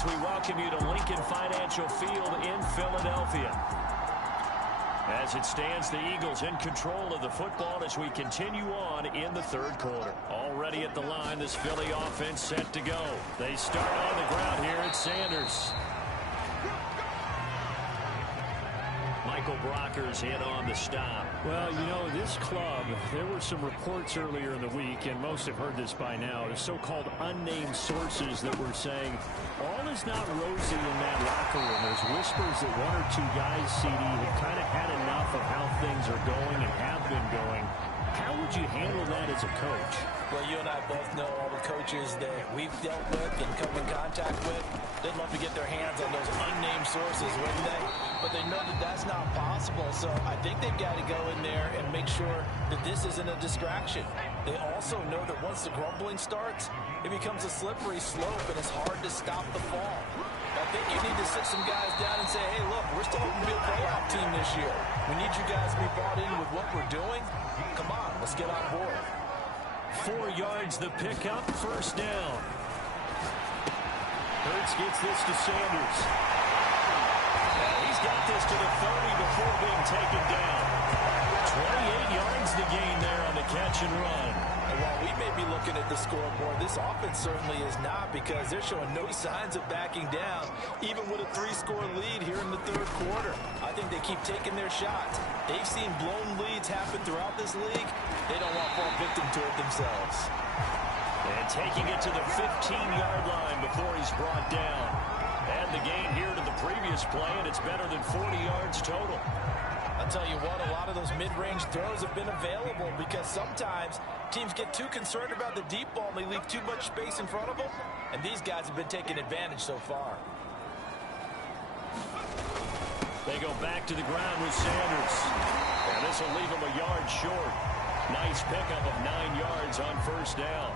as we welcome you to Lincoln Financial Field in Philadelphia. As it stands, the Eagles in control of the football as we continue on in the third quarter. Already at the line, this Philly offense set to go. They start on the ground here at Sanders. Michael Brocker's in on the stop. Well, you know, this club, there were some reports earlier in the week, and most have heard this by now, the so-called unnamed sources that were saying all is not rosy in that locker room. There's whispers that one or two guys, CD, have kind of had enough of how things are going and have been going. How would you handle that as a coach? Well, you and I both know all the coaches that we've dealt with and come in contact with. They'd love to get their hands on those unnamed sources, wouldn't they? But they know that that's not possible, so I think they've got to go in there and make sure that this isn't a distraction. They also know that once the grumbling starts, it becomes a slippery slope, and it's hard to stop the fall. I think you need to sit some guys down and say, hey, look, we're still going to be a playoff team this year. We need you guys to be bought in with what we're doing. Come on, let's get on board. 4 yards the pickup, first down. Hurts gets this to Sanders. He's got this to the 30 before being taken down. 28 yards the gain there on the catch and run. And while we may be looking at the scoreboard, this offense certainly is not, because they're showing no signs of backing down, even with a 3-score lead here in the third quarter. I think they keep taking their shots. They've seen blown leads happen throughout this league. They don't want to fall victim to it themselves. And taking it to the 15-yard line before he's brought down. And the gain here to the previous play, and it's better than 40 yards total. I'll tell you what, a lot of those mid-range throws have been available, because sometimes teams get too concerned about the deep ball and they leave too much space in front of them, and these guys have been taking advantage so far. They go back to the ground with Sanders, and this will leave him a yard short. Nice pickup of 9 yards on first down.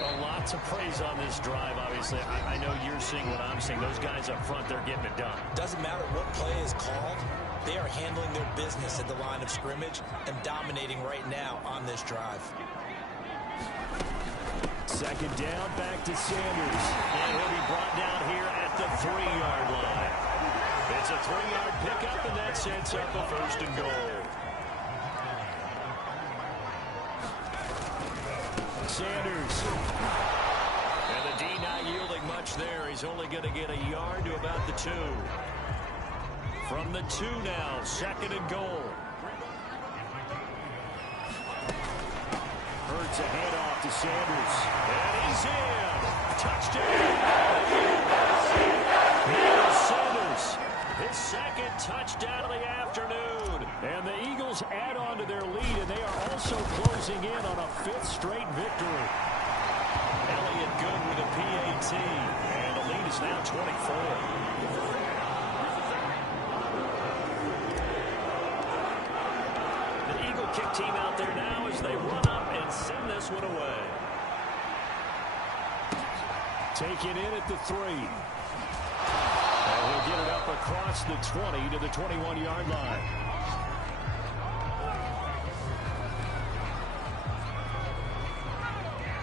Well, lots of praise on this drive, obviously. I know you're seeing what I'm seeing. Those guys up front, they're getting it done. Doesn't matter what play is called. They are handling their business at the line of scrimmage and dominating right now on this drive. Second down, back to Sanders. And he'll be brought down here at the 3-yard line. It's a 3-yard pickup, and that sets up a first and goal. Sanders. And the D not yielding much there. He's only going to get a yard to about the 2. From the 2 now, second and goal. Hurts a handoff to Sanders. And he's in. Touchdown. Here's Sanders. His second touchdown of the afternoon. And the Eagles add on to their lead, and they are also closing in on a 5th straight victory. Elliott good with a PAT. And the lead is now 24. The Eagle kick team out there now as they run up and send this one away. Take it in at the 3. And he'll get it up across the 20 to the 21-yard line.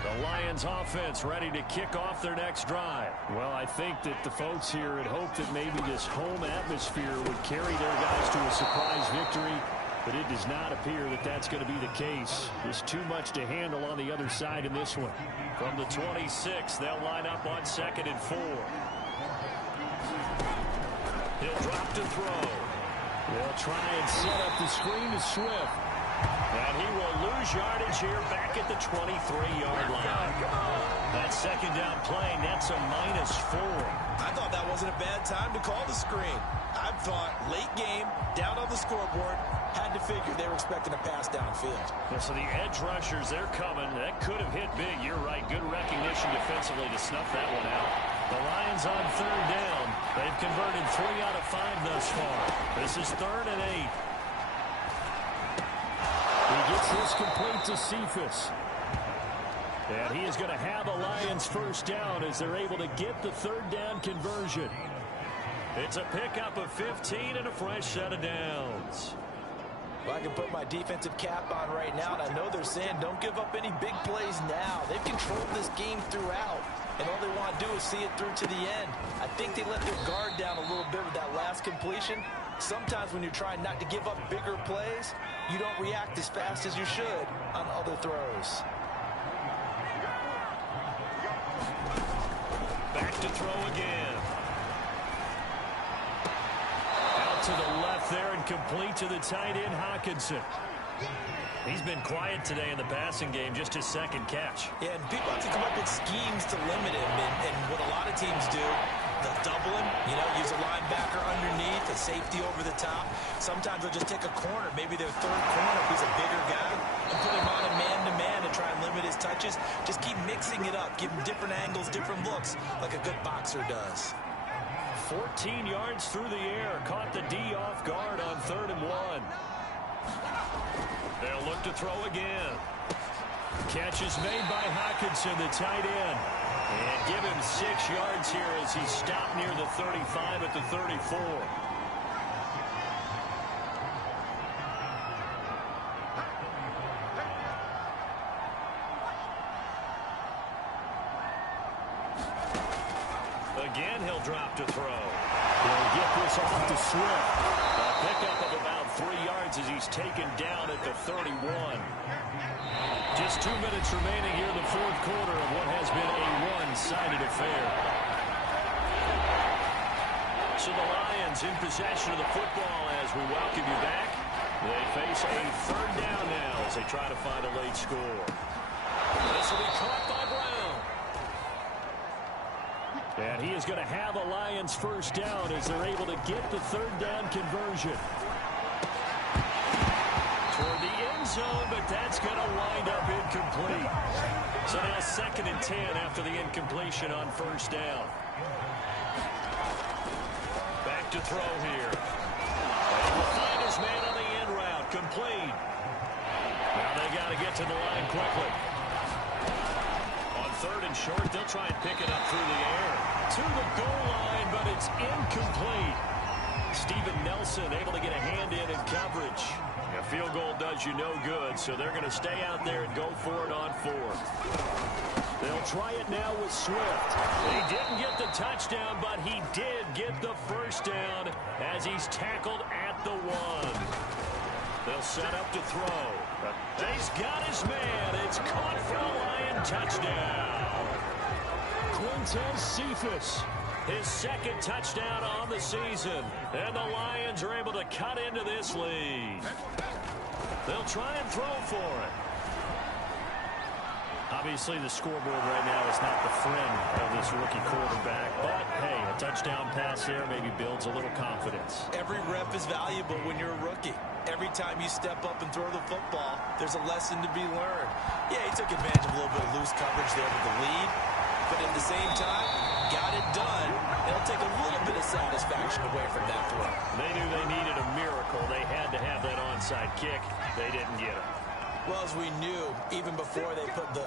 The Lions offense ready to kick off their next drive. Well, I think that the folks here had hoped that maybe this home atmosphere would carry their guys to a surprise victory, but it does not appear that that's going to be the case. There's too much to handle on the other side in this one. From the 26, they'll line up on 2nd and 4. He'll drop to throw. They'll try and set up the screen to Swift. And he will lose yardage here back at the 23-yard line. That second down play, that's a -4. I thought that wasn't a bad time to call the screen. I thought late game, down on the scoreboard, had to figure they were expecting a pass downfield. Yeah, so the edge rushers, they're coming. That could have hit big. You're right. Good recognition defensively to snuff that one out. The Lions on 3rd down. They've converted 3 out of 5 thus far. This is 3rd and 8. He gets this complete to Cephas. And he is going to have a Lions first down as they're able to get the 3rd down conversion. It's a pickup of 15 and a fresh set of downs. Well, I can put my defensive cap on right now, and I know they're saying don't give up any big plays now. They've controlled this game throughout. and all they want to do is see it through to the end. I think they let their guard down a little bit with that last completion. Sometimes when you're trying not to give up bigger plays, you don't react as fast as you should on other throws. Back to throw again. Out to the left there and complete to the tight end, Hockenson. He's been quiet today in the passing game, just his second catch. Yeah, and people have to come up with schemes to limit him, and what a lot of teams do, they'll double him, use a linebacker underneath, a safety over the top. Sometimes they'll just take a corner, maybe their third corner if he's a bigger guy, and put him on a man-to-man to try and limit his touches. Just keep mixing it up, give him different angles, different looks, like a good boxer does. 14 yards through the air, caught the D off guard on 3rd and 1. They'll look to throw again. Catch is made by Hockenson, the tight end. And give him 6 yards here as he stopped near the 35 at the 34. Again, he'll drop to throw. He'll get this off to Swift. A pickup of about 3 yards as he's taken down at the 31. Just 2 minutes remaining here in the 4th quarter of what has been a one-sided affair. So the Lions in possession of the football as we welcome you back. They face a 3rd down now as they try to find a late score. This will be caught by Brown. And he is going to have a Lions 1st down as they're able to get the 3rd down conversion. Toward the end zone, but that's going to wind up incomplete. So now 2nd and 10 after the incompletion on 1st down. Back to throw here. And he will find his man on the end route, complete. Now they got to get to the line quickly. On 3rd and short, they'll try and pick it up through the air. To the goal line, but it's incomplete. Steven Nelson able to get a hand in coverage. A field goal does you no good, so they're going to stay out there and go for it on 4th. They'll try it now with Swift. He didn't get the touchdown, but he did get the 1st down as he's tackled at the 1. They'll set up to throw. He's got his man. It's caught for a Lion touchdown. Quintez Cephas, his 2nd touchdown on the season. And the Lions are able to cut into this lead. They'll try and throw for it. Obviously, the scoreboard right now is not the friend of this rookie quarterback. But, hey, a touchdown pass there maybe builds a little confidence. Every rep is valuable when you're a rookie. Every time you step up and throw the football, there's a lesson to be learned. Yeah, he took advantage of a little bit of loose coverage there with the lead. But at the same time, got it done. It'll take a little bit of satisfaction away from that throw. They knew they needed a miracle. They had to have that onside kick. They didn't get it. Well, as we knew, even before they put the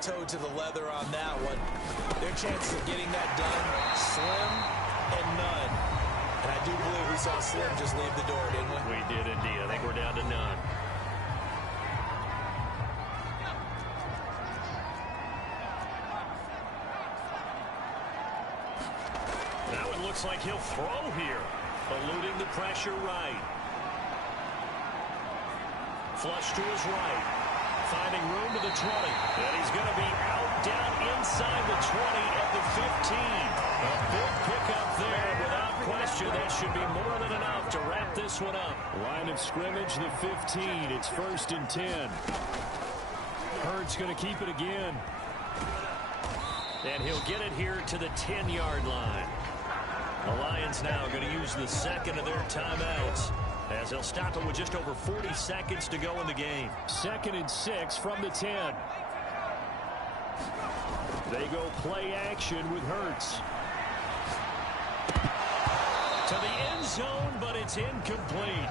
toe to the leather on that one, their chances of getting that done, slim and none. And I do believe we saw Slim just leave the door, didn't we? We did indeed. I think we're down to none. Now it looks like he'll throw here. Eluding the pressure right. Flush to his right. Finding room to the 20. And he's going to be out down inside the 20 at the 15. A big pickup there. Without question, that should be more than enough to wrap this one up. Line of scrimmage, the 15. It's 1st and 10. Hurts going to keep it again. And he'll get it here to the 10-yard line. The Lions now going to use the 2nd of their timeouts as they'll stop it with just over 40 seconds to go in the game. 2nd and 6 from the 10. They go play action with Hurts. To the end zone, but it's incomplete.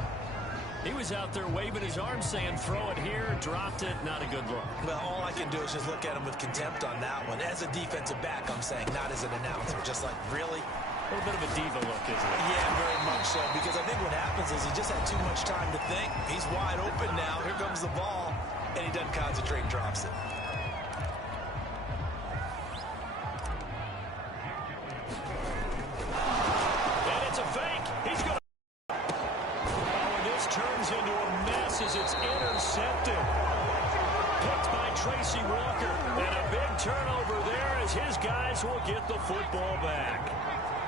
He was out there waving his arms saying, throw it here, dropped it, not a good look. Well, all I can do is just look at him with contempt on that one. As a defensive back, I'm saying, not as an announcer. Just like, really? A little bit of a diva look, isn't it? Yeah, very much so, because I think what happens is he just had too much time to think. He's wide open now. Here comes the ball, and he doesn't concentrate and drops it. as it's intercepted. Picked by Tracy Walker. And a big turnover there as his guys will get the football back.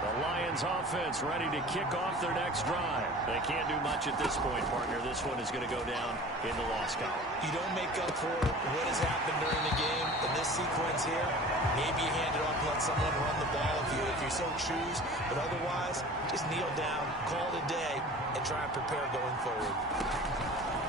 The Lions offense ready to kick off their next drive. They can't do much at this point, partner. This one is going to go down in the loss column. You don't make up for what has happened during the game in this sequence here. Maybe you hand it off and let someone run the ball if you so choose. But otherwise, just kneel down, call it a day, and try and prepare going forward.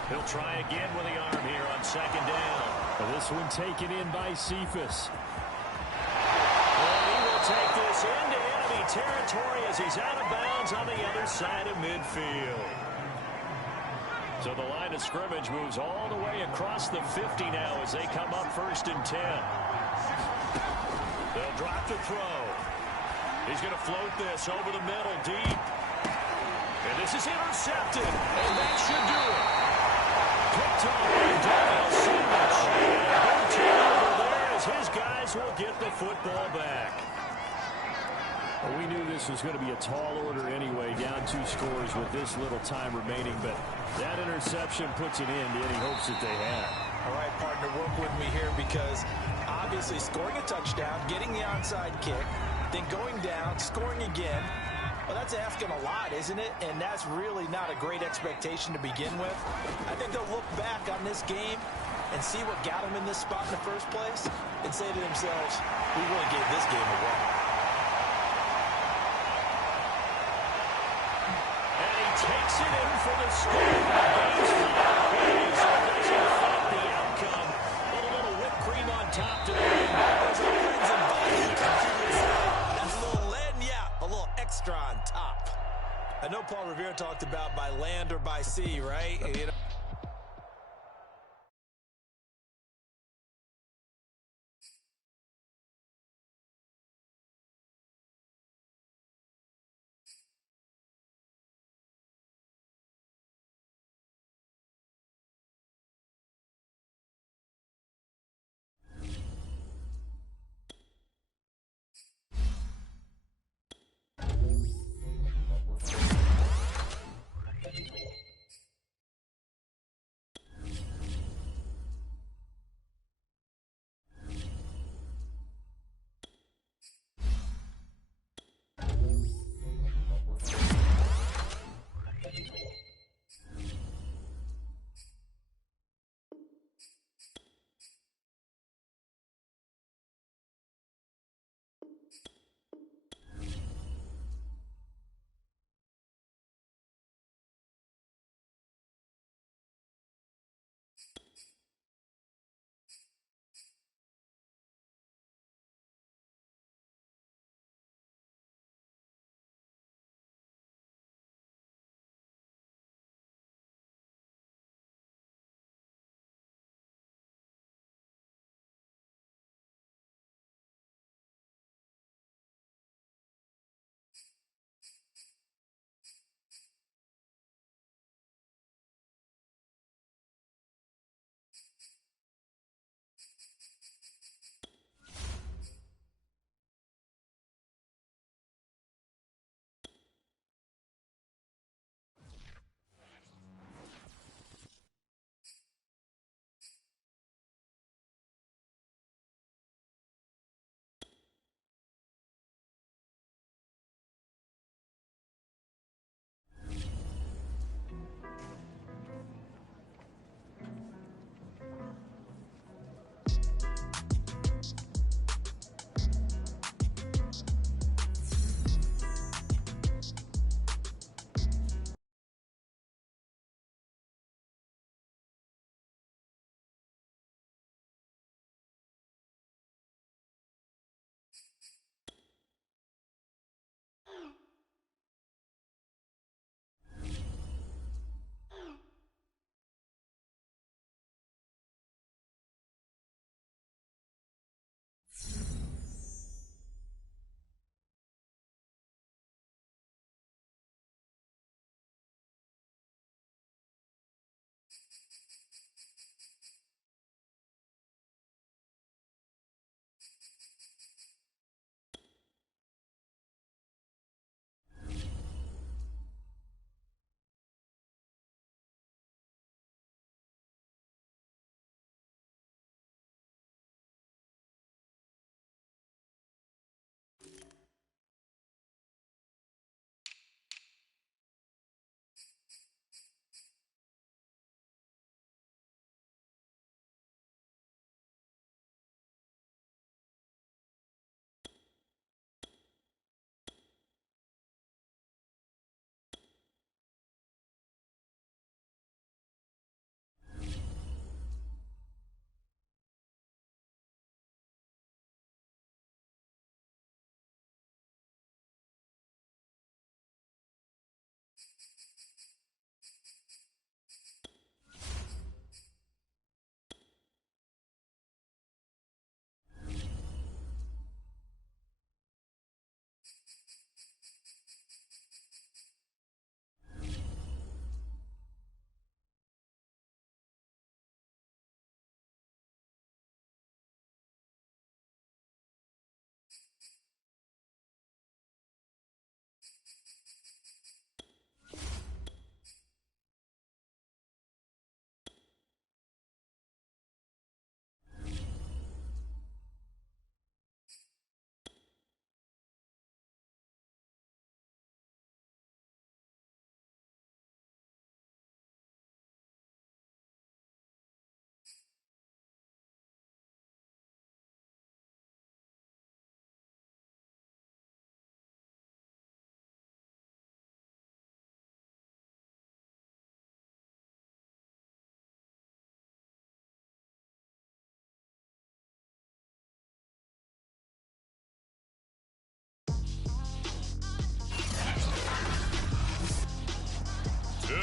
He'll try again with the arm here on second down. This one taken in by Cephas. And he will take this into enemy territory as he's out of bounds on the other side of midfield. So the line of scrimmage moves all the way across the 50 now as they come up 1st and 10. They'll drop the throw. He's going to float this over the middle deep. And this is intercepted. And that should do it. Picked off by Daniel Sandwich. And turnover there as his guys will get the football back. Well, we knew this was going to be a tall order anyway, down 2 scores with this little time remaining, but that interception puts an end to any hopes that they had. All right, partner, work with me here because obviously scoring a touchdown, getting the onside kick, then going down, scoring again, well, that's asking a lot, isn't it? And that's really not a great expectation to begin with. I think they'll look back on this game and see what got them in this spot in the first place and say to themselves, we really gave this game away. Takes it in for the score. Gains 5 plays. So it doesn't affect the outcome. Put a little whipped cream on top to the win. There's a friends and buddies. That's a little lead, yeah, a little extra on top. I know Paul Revere talked about by land or by sea, right? You know.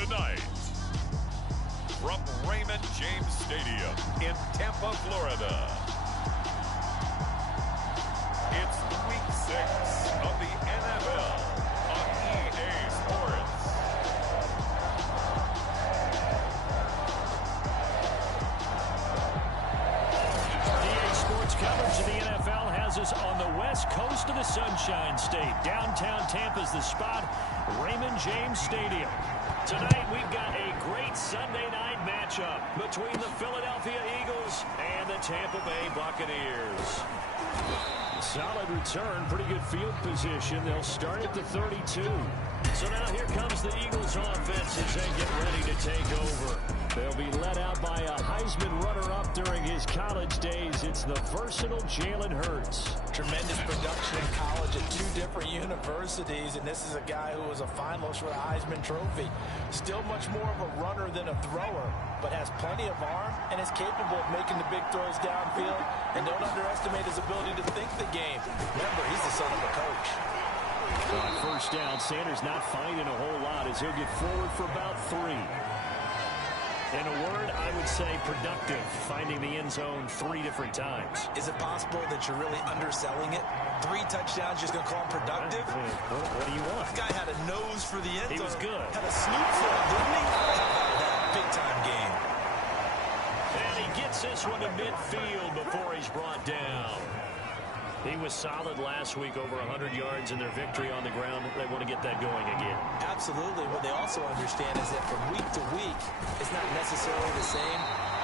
tonight, from Raymond James Stadium in Tampa, Florida, it's Week 6 of the NFL on EA Sports. EA Sports coverage of the NFL has us on the west coast of the Sunshine State. Downtown Tampa's the spot, Raymond James Stadium. Tonight we've got a great Sunday night matchup between the Philadelphia Eagles and the Tampa Bay Buccaneers. Solid return, pretty good field position. They'll start at the 32. So now here comes the Eagles offense as they get ready to take over. They'll be led out by a Heisman runner-up during his college days. It's the versatile Jalen Hurts. Tremendous production in college at 2 different universities, and this is a guy who was a finalist for the Heisman Trophy. Still much more of a runner than a thrower, but has plenty of arm and is capable of making the big throws downfield. And don't underestimate his ability to think the game. Remember, he's the son of a coach. On first down, Sanders not finding a whole lot as he'll get forward for about 3. In a word, I would say productive, finding the end zone 3 different times. Is it possible that you're really underselling it? 3 touchdowns, just going to call him productive? What do you want? This guy had a nose for the end zone. He was good. Had a snoop for him, didn't he? How about that? Big-time game. And he gets this one to midfield before he's brought down. He was solid last week, over 100 yards in their victory on the ground. They want to get that going again. Absolutely. What they also understand is that from week to week, it's not necessarily the same,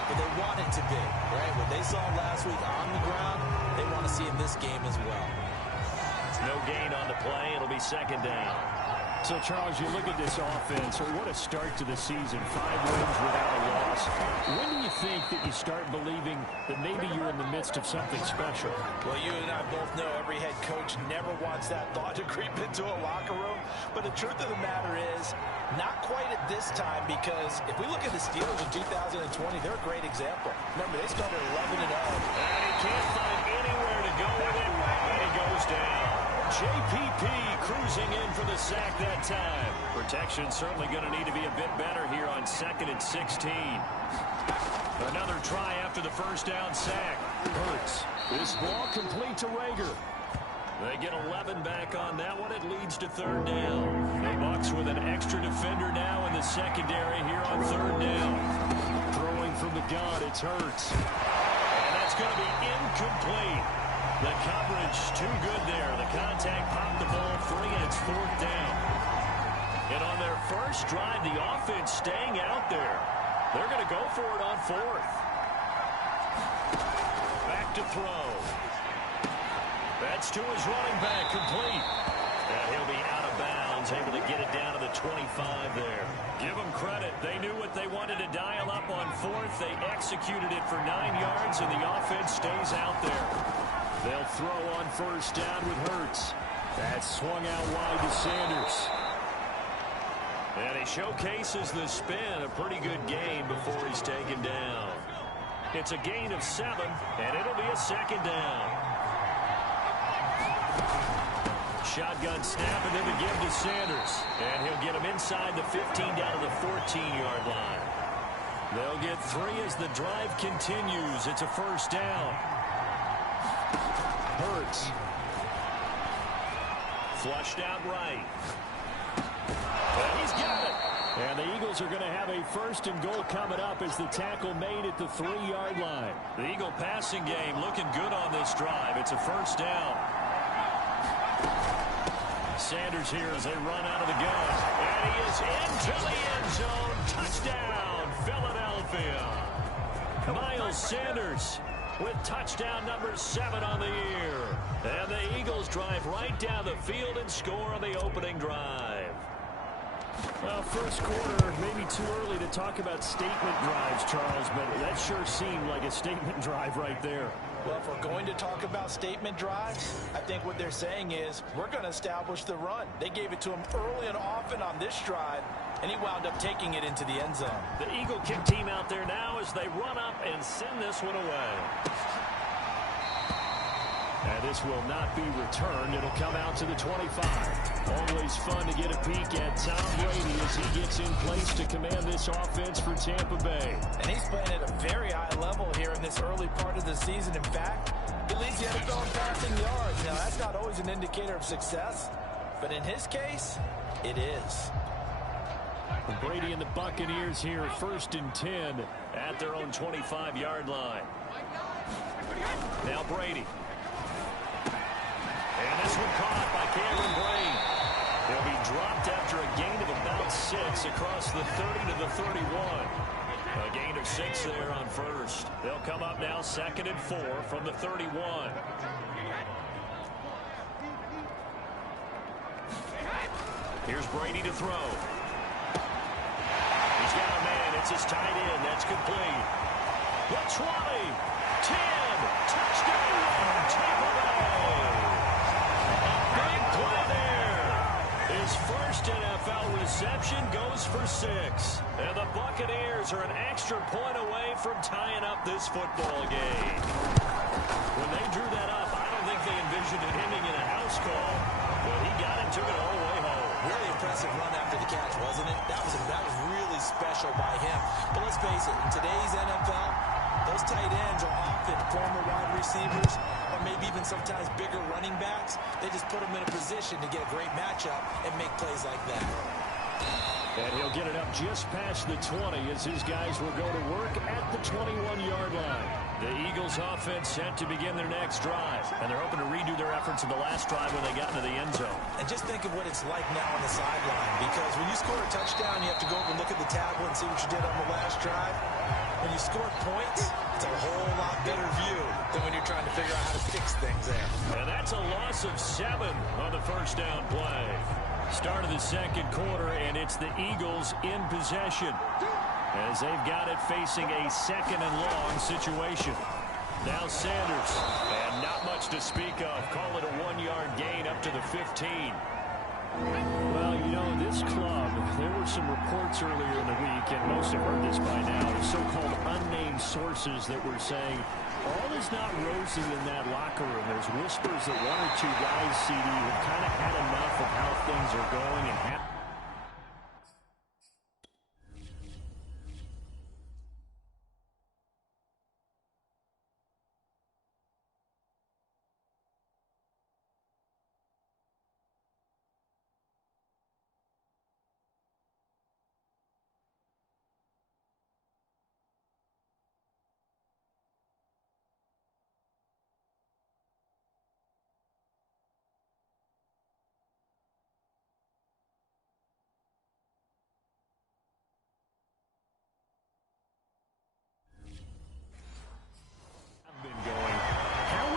but they want it to be, right? What they saw last week on the ground, they want to see in this game as well. No gain on the play. It'll be second down. So, Charles, you look at this offense, what a start to the season. 5 wins without a loss. When do you think that you start believing that maybe you're in the midst of something special? Well, you and I both know every head coach never wants that thought to creep into a locker room. But the truth of the matter is, not quite at this time, because if we look at the Steelers in 2020, they're a great example. Remember, they started 11-0. And he can't find anywhere to go with it, and he goes down. JPP cruising in for the sack that time. Protection certainly going to need to be a bit better here on 2nd and 16. Another try after the first down sack. Hurts. This ball complete to Rager. They get 11 back on that one. It leads to 3rd down. The Bucs with an extra defender now in the secondary here on 3rd down. Throwing from the gun, it's Hurts. And that's going to be incomplete. The coverage too good there. The contact popped the ball free, and it's 4th down. And on their first drive, the offense staying out there. They're going to go for it on 4th. Back to throw. That's to his running back, complete. And he'll be out of bounds, able to get it down to the 25 there. Give them credit. They knew what they wanted to dial up on 4th. They executed it for 9 yards, and the offense stays out there. They'll throw on first down with Hurts. That's swung out wide to Sanders. And he showcases the spin. A pretty good game before he's taken down. It's a gain of 7, and it'll be a 2nd down. Shotgun snap, and then to give to Sanders. And he'll get him inside the 15 down to the 14-yard line. They'll get 3 as the drive continues. It's a first down. Hurts. Flushed out right. And he's got it. And the Eagles are going to have a 1st and goal coming up as the tackle made at the 3-yard line. The Eagle passing game looking good on this drive. It's a first down. Sanders here as they run out of the gun. And he is into the end zone. Touchdown, Philadelphia. Miles Sanders with touchdown number 7 on the year. And the Eagles drive right down the field and score on the opening drive. Well, first quarter, maybe too early to talk about statement drives, Charles, but that sure seemed like a statement drive right there. Well, if we're going to talk about statement drives, I think what they're saying is we're going to establish the run. They gave it to him early and often on this drive, and he wound up taking it into the end zone. The Eagle kick team out there now as they run up and send this one away. And this will not be returned. It'll come out to the 25. Always fun to get a peek at Tom Brady as he gets in place to command this offense for Tampa Bay. And he's playing at a very high level here in this early part of the season. In fact, he leads the NFL in passing yards. Now, that's not always an indicator of success, but in his case, it is. Brady and the Buccaneers here, 1st and 10 at their own 25-yard line. Now Brady. And this one caught by Cameron Brate. He'll be dropped after a gain of about 6 across the 30 to the 31. A gain of 6 there on first. They'll come up now 2nd and 4 from the 31. Here's Brady to throw. He's got a man. It's his tight end. That's complete. The 20, 10, touchdown, Tampa Bay. A big play there. His first NFL reception goes for 6. And the Buccaneers are an extra point away from tying up this football game. When they drew that up, I don't think they envisioned it ending in a house call. But he got it, took it all the way home. Really impressive run after the catch, wasn't it? That was really special by him. But let's face it, in today's NFL, those tight ends are often former wide receivers or maybe even sometimes bigger running backs. They just put them in a position to get a great matchup and make plays like that. And he'll get it up just past the 20 as his guys will go to work at the 21-yard line. The Eagles offense set to begin their next drive. And they're hoping to redo their efforts in the last drive when they got into the end zone. And just think of what it's like now on the sideline. Because when you score a touchdown, you have to go over and look at the tablet and see what you did on the last drive. When you score points, it's a whole lot better view than when you're trying to figure out how to fix things there. And that's a loss of 7 on the first down play. Start of the second quarter, and it's the Eagles in possession as they've got it facing a 2nd and long situation. Now Sanders, and not much to speak of. Call it a 1-yard gain up to the 15. Well, you know, this club, there were some reports earlier in the week, and most have heard this by now, so-called unnamed sources that were saying all is not rosy in that locker room. There's whispers that 1 or 2 guys, CD, have kind of had enough of how things are going and have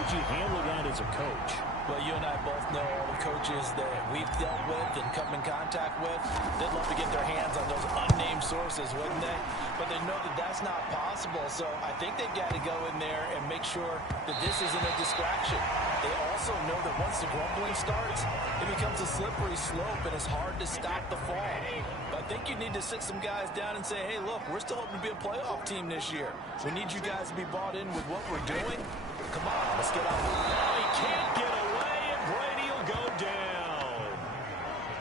you handle that as a coach? Well, you and I both know all the coaches that we've dealt with and come in contact with. They'd love to get their hands on those unnamed sources, wouldn't they? But they know that that's not possible, so I think they've got to go in there and make sure that this isn't a distraction. They also know that once the grumbling starts, it becomes a slippery slope, and it's hard to stop the fall. But I think you need to sit some guys down and say, hey, look, we're still hoping to be a playoff team this year. We need you guys to be bought in with what we're doing. Come on, let's get up. Oh, he can't get away, and Brady will go down.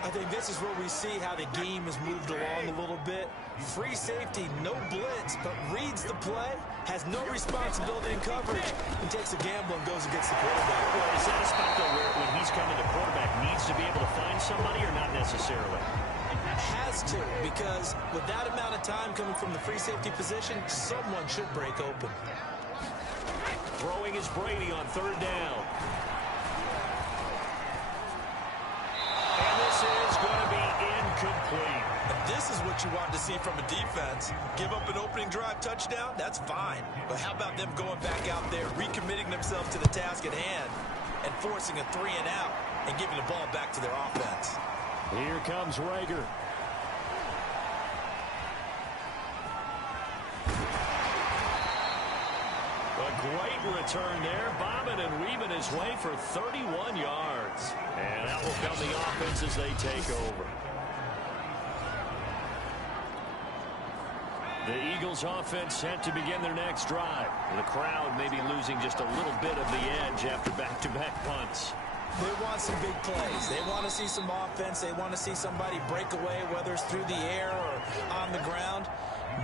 I think this is where we see how the game has moved along a little bit. Free safety, no blitz, but reads the play, has no responsibility in coverage, and takes a gamble and goes and gets the quarterback. Well, is that a spot, though, where when he's coming, the quarterback needs to be able to find somebody or not necessarily? Has to, because with that amount of time coming from the free safety position, someone should break open. Throwing is Brady on 3rd down. And this is going to be incomplete. And this is what you want to see from a defense. Give up an opening drive touchdown, that's fine. But how about them going back out there, recommitting themselves to the task at hand, and forcing a 3-and-out, and giving the ball back to their offense. Here comes Rager. Great return there, bobbing and weaving his way for 31 yards. And that will come the offense as they take over. The Eagles offense set to begin their next drive. The crowd may be losing just a little bit of the edge after back-to-back punts. They want some big plays. They want to see some offense. They want to see somebody break away, whether it's through the air or on the ground.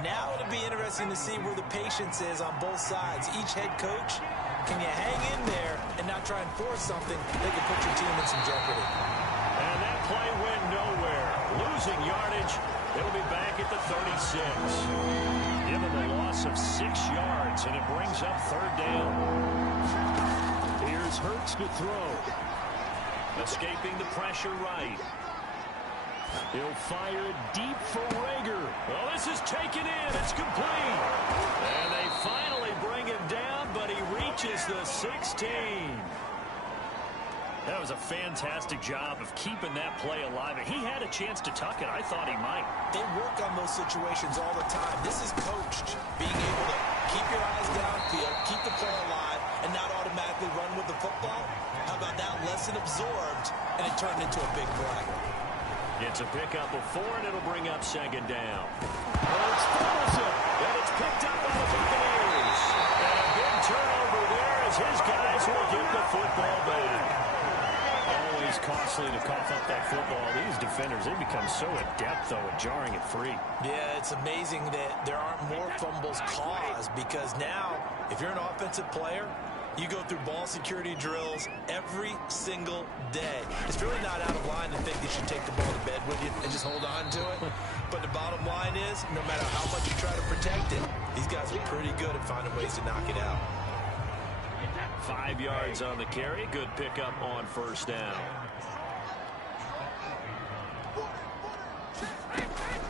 Now it'll be interesting to see where the patience is on both sides. Each head coach, can you hang in there and not try and force something that can put your team in some jeopardy? And that play went nowhere. Losing yardage. It'll be back at the 36. Give them a loss of 6 yards, and it brings up third down. Here's Hurts to throw. Escaping the pressure right. He'll fire it deep for Rager. Well, this is taken in. It's complete. And they finally bring him down, but he reaches the 16. That was a fantastic job of keeping that play alive. And he had a chance to tuck it. I thought he might. They work on those situations all the time. This is coached. Being able to keep your eyes downfield, keep the play alive, and not automatically run with the football. How about that? Lesson absorbed, and it turned into a big play. It's a pickup of 4, and it'll bring up second down. Hurts fumbles it, and it's picked up by the Buccaneers. And a big turnover there as his guys will get the football back. Always costly to cough up that football. These defenders, they become so adept, though, at jarring it free. Yeah, it's amazing that there aren't more fumbles caused, because now, if you're an offensive player, you go through ball security drills every single day. It's really not out of line to think that you take the ball to bed with you and just hold on to it. But the bottom line is, no matter how much you try to protect it, these guys are pretty good at finding ways to knock it out. 5 yards on the carry. Good pickup on first down.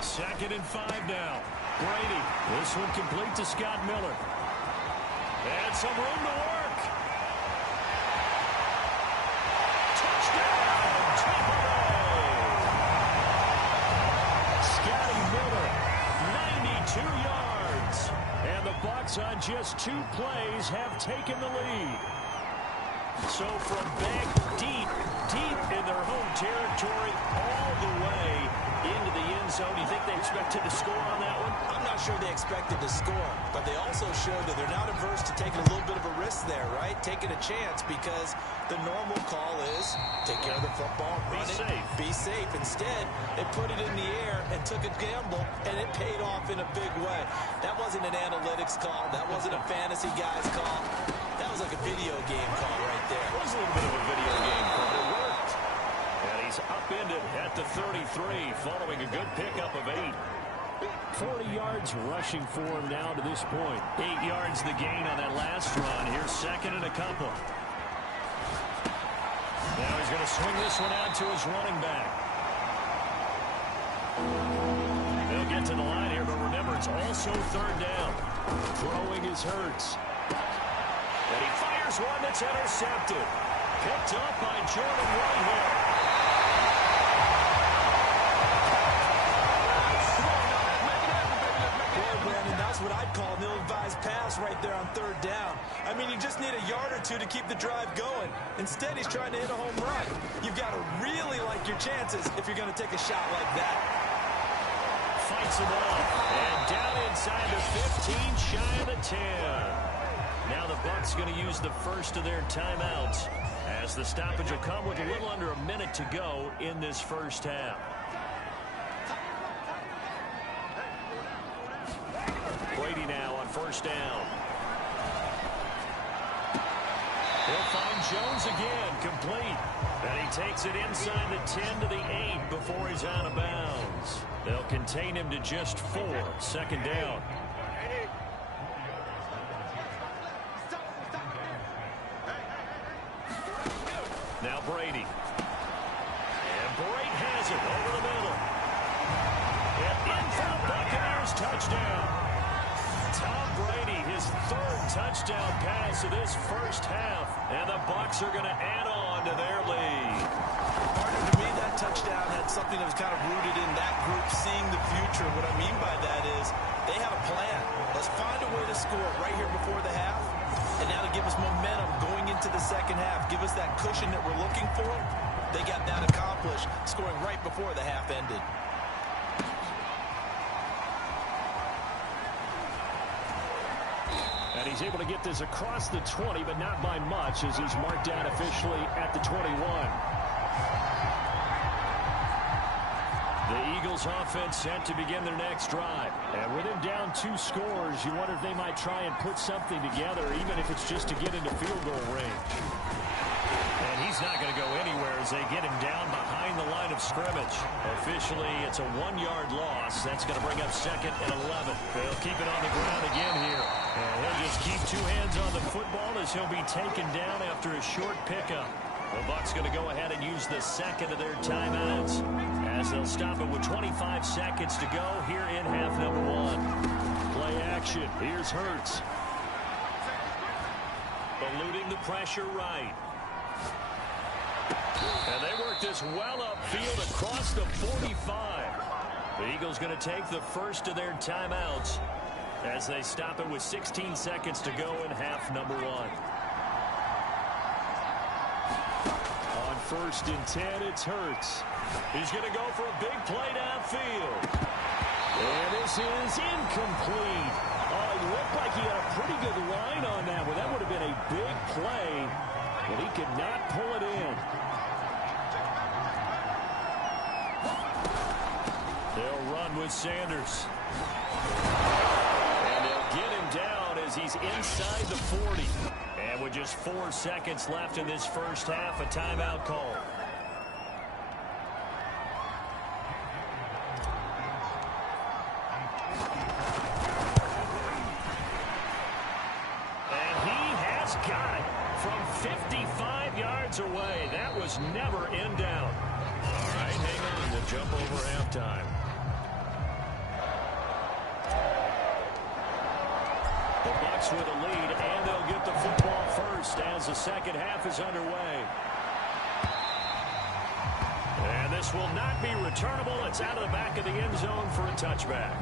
Second and 5 now. Brady. This one complete to Scott Miller. And some room to work. Touchdown, Tampa Bay. Scotty Miller, 92 yards. And the Bucs on just 2 plays have taken the lead. So from back deep in their home territory, all the way into the end zone. You think they expected to score on that one? I'm not sure they expected to score, but they also showed that they're not averse to taking a little bit of a risk there, right? Taking a chance, because the normal call is take care of the football, run it, be safe. Instead, they put it in the air and took a gamble, and it paid off in a big way. That wasn't an analytics call. That wasn't a fantasy guy's call. That was like a video game call right there. It was a little bit of a video game call. It worked. And he's upended at the 33, following a good pickup of 8. 40 yards rushing for him now to this point. 8 yards the gain on that last run. Here's second and a couple. Now he's going to swing this one out to his running back. They'll get to the line here, but remember, it's also third down. Throwing is Hurts. And he fires one that's intercepted. Picked up by Jordan Whitehead. What I'd call an ill-advised pass right there on third down. I mean, you just need a yard or two to keep the drive going. Instead, he's trying to hit a home run. You've got to really like your chances if you're going to take a shot like that. Fights him off. And down inside the 15, shy of the 10. Now the Bucs going to use the first of their timeouts, as the stoppage will come with a little under a minute to go in this first half. Brady now on first down. He'll find Jones again, complete. And he takes it inside the 10 to the 8 before he's out of bounds. They'll contain him to just 4. Second down. Now Brady. And Brady has it over the middle. And in for the Buccaneers touchdown. Tom Brady, his 3rd touchdown pass of this first half. And the Bucs are going to add on to their lead. Partner, to me, that touchdown had something that was kind of rooted in that group seeing the future. What I mean by that is they have a plan. Let's find a way to score right here before the half. And now to give us momentum going into the second half. Give us that cushion that we're looking for. They got that accomplished, scoring right before the half ended. And he's able to get this across the 20, but not by much, as he's marked down officially at the 21. The Eagles offense set to begin their next drive. And with him down 2 scores, you wonder if they might try and put something together, even if it's just to get into field goal range. And he's not going to go anywhere as they get him down behind the line of scrimmage. Officially, it's a 1-yard loss. That's going to bring up 2nd and 11. They'll keep it on the ground again here. And he'll just keep 2 hands on the football as he'll be taken down after a short pickup. The Bucs going to go ahead and use the second of their timeouts as they'll stop it with 25 seconds to go here in half number 1. Play action. Here's Hurts. Eluding the pressure right. And they work this well upfield across the 45. The Eagles going to take the first of their timeouts as they stop it with 16 seconds to go in half number 1. On 1st and 10, it's Hurts. He's going to go for a big play downfield. And this is incomplete. Oh, it looked like he had a pretty good line on that one. That would have been a big play, but he could not pull it in. They'll run with Sanders. And they'll get him down as he's inside the 40. And with just 4 seconds left in this first half, a timeout call. And he has got it from 55 yards away. That was never in down. All right, hang on. We'll jump over halftime. The Bucs with a lead, and they'll get the football first as the second half is underway. And this will not be returnable. It's out of the back of the end zone for a touchback.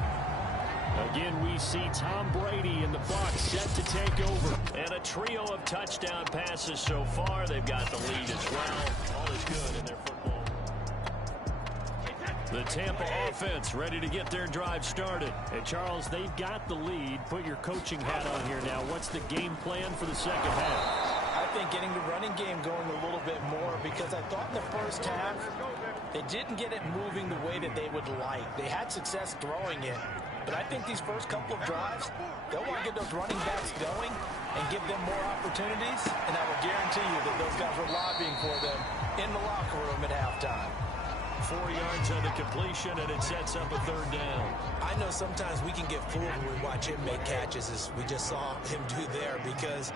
Again, we see Tom Brady and the Bucs set to take over. And a trio of touchdown passes so far. They've got the lead as well. All is good in their football. The Tampa offense ready to get their drive started. Hey, Charles, they've got the lead. Put your coaching hat on here now. What's the game plan for the second half? I think getting the running game going a little bit more, because I thought in the first half they didn't get it moving the way that they would like. They had success throwing it, but I think these first couple of drives, they'll want to get those running backs going and give them more opportunities, and I will guarantee you that those guys were lobbying for them in the locker room at halftime. 4 yards on the completion, and it sets up a 3rd down. I know sometimes we can get fooled when we watch him make catches, as we just saw him do there, because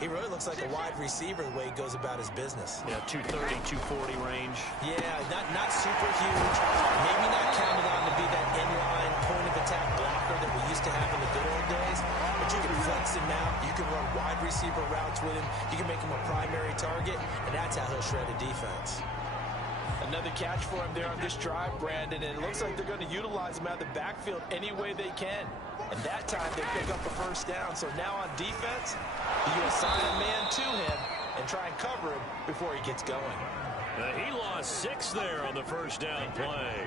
he really looks like a wide receiver the way he goes about his business. Yeah, 230, 240 range. Yeah, not super huge. Maybe not counted on to be that inline point-of-attack blocker that we used to have in the good old days, but you can flex him out. You can run wide receiver routes with him. You can make him a primary target, and that's how he'll shred a defense. Another catch for him there on this drive, Brandon, and it looks like they're going to utilize him out of the backfield any way they can. And that time they pick up a first down. So now on defense, you assign a man to him and try and cover him before he gets going. He lost 6 there on the first down play.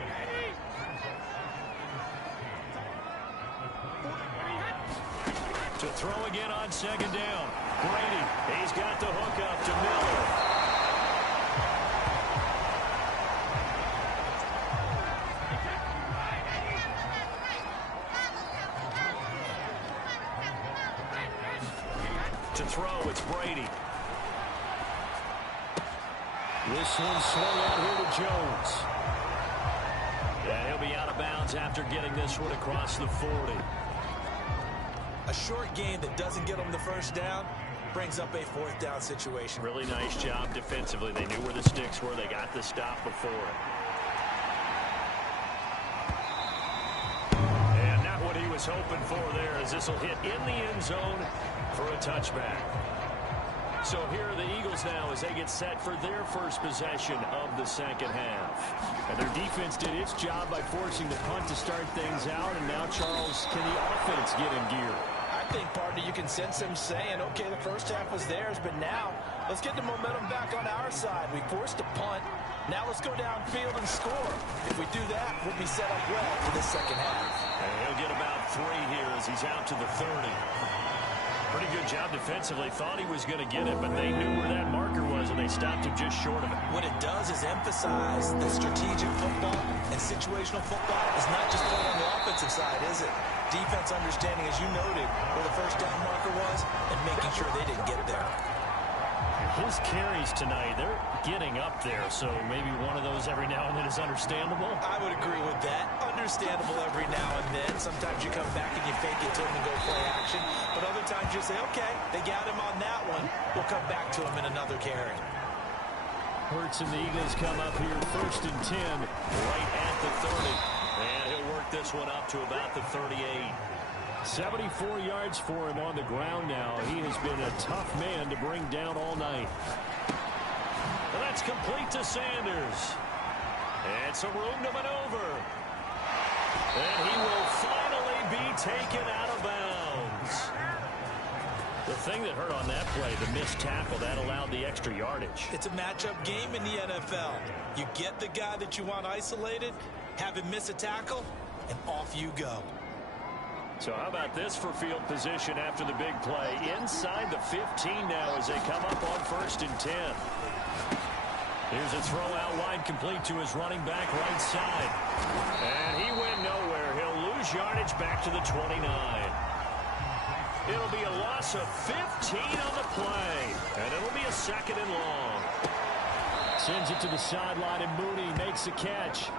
To throw again on 2nd down. Brady, he's got the hook up to Miller. To throw, it's Brady. This one swung out here to Jones. Yeah, he'll be out of bounds after getting this one across the 40. A short gain that doesn't get them the first down brings up a 4th down situation. Really nice job defensively. They knew where the sticks were. They got the stop before it. And not what he was hoping for there, as this will hit in the end zone for a touchback. So here are the Eagles now as they get set for their first possession of the second half. And their defense did its job by forcing the punt to start things out. And now, Charles, can the offense get in gear? I think, partner, you can sense them saying, okay, the first half was theirs, but now let's get the momentum back on our side. We forced a punt. Now let's go downfield and score. If we do that, we'll be set up well for the second half. And he'll get about 3 here as he's out to the 30. Pretty good job defensively. Thought he was going to get it, but they knew where that marker was, and they stopped him just short of it. What it does is emphasize that strategic football and situational football is not just playing on the offensive side, is it? Defense understanding, as you noted, where the first down marker was and making sure they didn't get there. His carries tonight, they're getting up there, so maybe one of those every now and then is understandable. I would agree with that. Understandable every now and then. Sometimes you come back and you fake it to him and go play action. But other times you say, okay, they got him on that one. We'll come back to him in another carry. Hurts and the Eagles come up here 1st and 10, right at the 30. And he'll work this one up to about the 38. 74 yards for him on the ground now. He has been a tough man to bring down all night. And that's complete to Sanders. And some room to maneuver. And he will finally be taken out of bounds. The thing that hurt on that play, the missed tackle, that allowed the extra yardage. It's a matchup game in the NFL. You get the guy that you want isolated, have him miss a tackle, and off you go. So how about this for field position after the big play? Inside the 15 now as they come up on 1st and 10. Here's a throw out wide, complete to his running back right side. And he went nowhere. He'll lose yardage back to the 29. It'll be a loss of 15 on the play. And it'll be a 2nd and long. Sends it to the sideline, and Mooney makes a catch.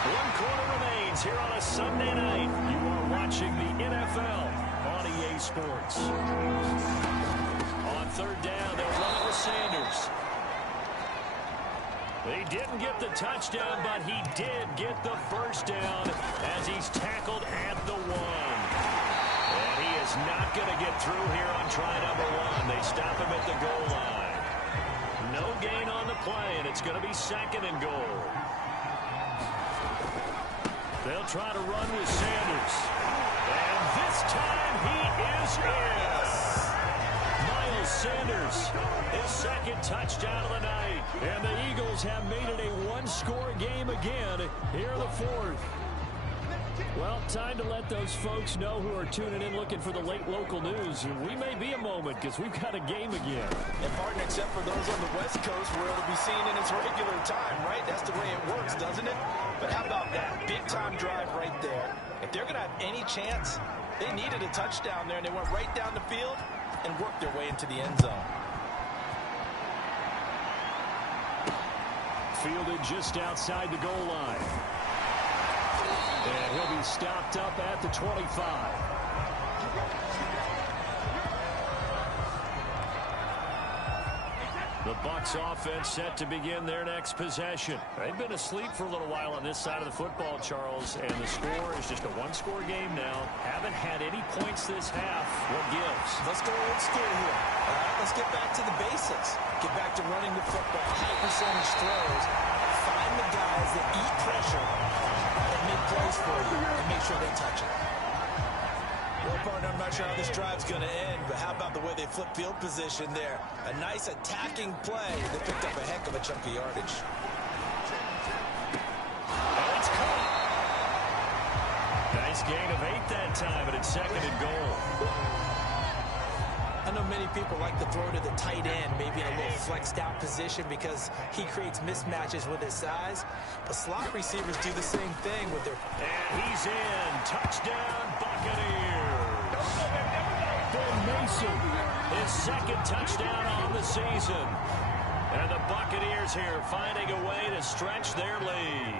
1 quarter remains here on a Sunday night. You are watching the NFL on EA Sports. On 3rd down, they'll run it with Sanders. They didn't get the touchdown, but he did get the 1st down as he's tackled at the 1. And he is not going to get through here on try number 1. They stop him at the goal line. No gain on the play, and it's going to be 2nd and goal. They'll try to run with Sanders. And this time he is in. Miles Sanders, his 2nd touchdown of the night. And the Eagles have made it a 1-score game again here in the 4th. Well, time to let those folks know who are tuning in looking for the late local news. We may be a moment because we've got a game again. And, Martin, except for those on the West Coast where it'll be seen in its regular time, right? That's the way it works, doesn't it? But how about that big-time drive right there? If they're going to have any chance, they needed a touchdown there, and they went right down the field and worked their way into the end zone. Fielded just outside the goal line. And he'll be stopped up at the 25. The Bucs offense set to begin their next possession. They've been asleep for a little while on this side of the football, Charles, and the score is just a 1-score game now. Haven't had any points this half. What gives? Let's go old school here. All right, let's get back to the basics. Get back to running the football, high percentage throws. Find the guys that eat pressure and make plays for you and make sure they touch it. Well, partner, I'm not sure how this drive's going to end, but how about the way they flip field position there? A nice attacking play. They picked up a heck of a chunk of yardage. And it's caught. Nice gain of 8 that time, but it's 2nd and goal. I know many people like to throw to the tight end, maybe in a little flexed out position because he creates mismatches with his size. But slot receivers do the same thing with their... And he's in. Touchdown, Buccaneers. Ben Mason, his 2nd touchdown on the season. And the Buccaneers here finding a way to stretch their lead.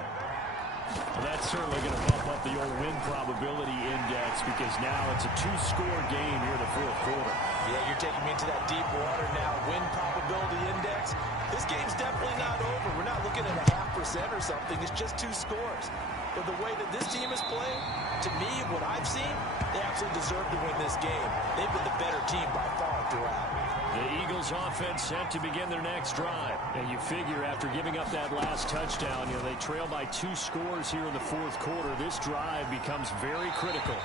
Well, that's certainly going to bump up the old win probability index because now it's a 2-score game here in the 4th quarter. Yeah, you're taking me into that deep water now. Win probability index. This game's definitely not over. We're not looking at a 0.5% or something. It's just 2 scores. But the way that this team is playing, to me, what I've seen, they absolutely deserve to win this game. They've been the better team by far throughout. The Eagles offense set to begin their next drive. And you figure after giving up that last touchdown, they trail by 2 scores here in the 4th quarter. This drive becomes very critical.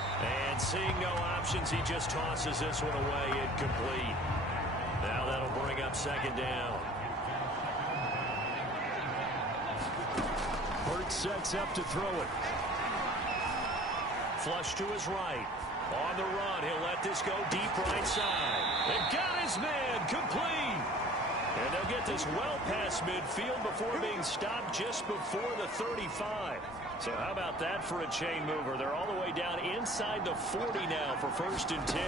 And seeing no options, he just tosses this one away incomplete. Now that'll bring up 2nd down. Hurts sets up to throw it. Flush to his right. On the run, he'll let this go deep right side. And got his man complete. And they'll get this well past midfield before being stopped just before the 35. So how about that for a chain mover? They're all the way down inside the 40 now for 1st and 10.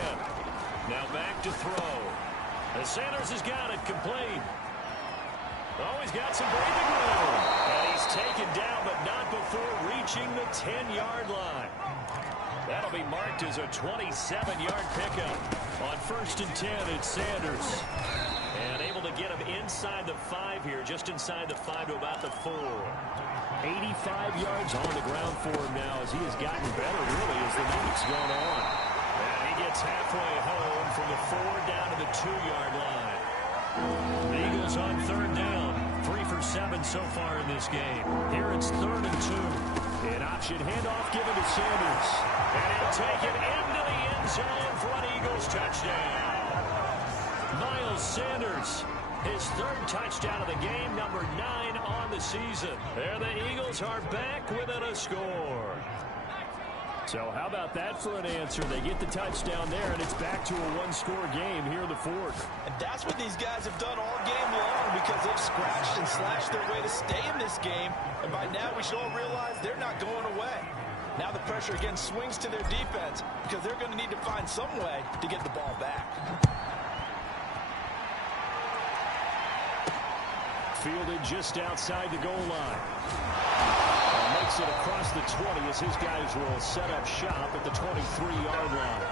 Now back to throw. And Sanders has got it complete. Oh, he's got some breathing room. And he's taken down, but not before reaching the 10-yard line. That'll be marked as a 27-yard pickup. On 1st and 10, it's Sanders. And able to get him inside the 5 here, just inside the 5 to about the 4. 85 yards on the ground for him now as he has gotten better, really, as the week's gone on. And he gets halfway home from the 4 down to the 2-yard line. The Eagles on 3rd down. 3 for 7 so far in this game. Here it's 3rd and 2. An option handoff given to Sanders. And he'll take it into the end zone for an Eagles touchdown. Miles Sanders, his 3rd touchdown of the game, number 9 on the season. And the Eagles are back within a score. So how about that for an answer? They get the touchdown there, and it's back to a 1-score game here in the 4th. And that's what these guys have done all game long because they've scratched and slashed their way to stay in this game. And by now we should all realize they're not going away. Now the pressure again swings to their defense because they're going to need to find some way to get the ball back. Fielded just outside the goal line. Makes it across the 20 as his guys will set up shop at the 23-yard line.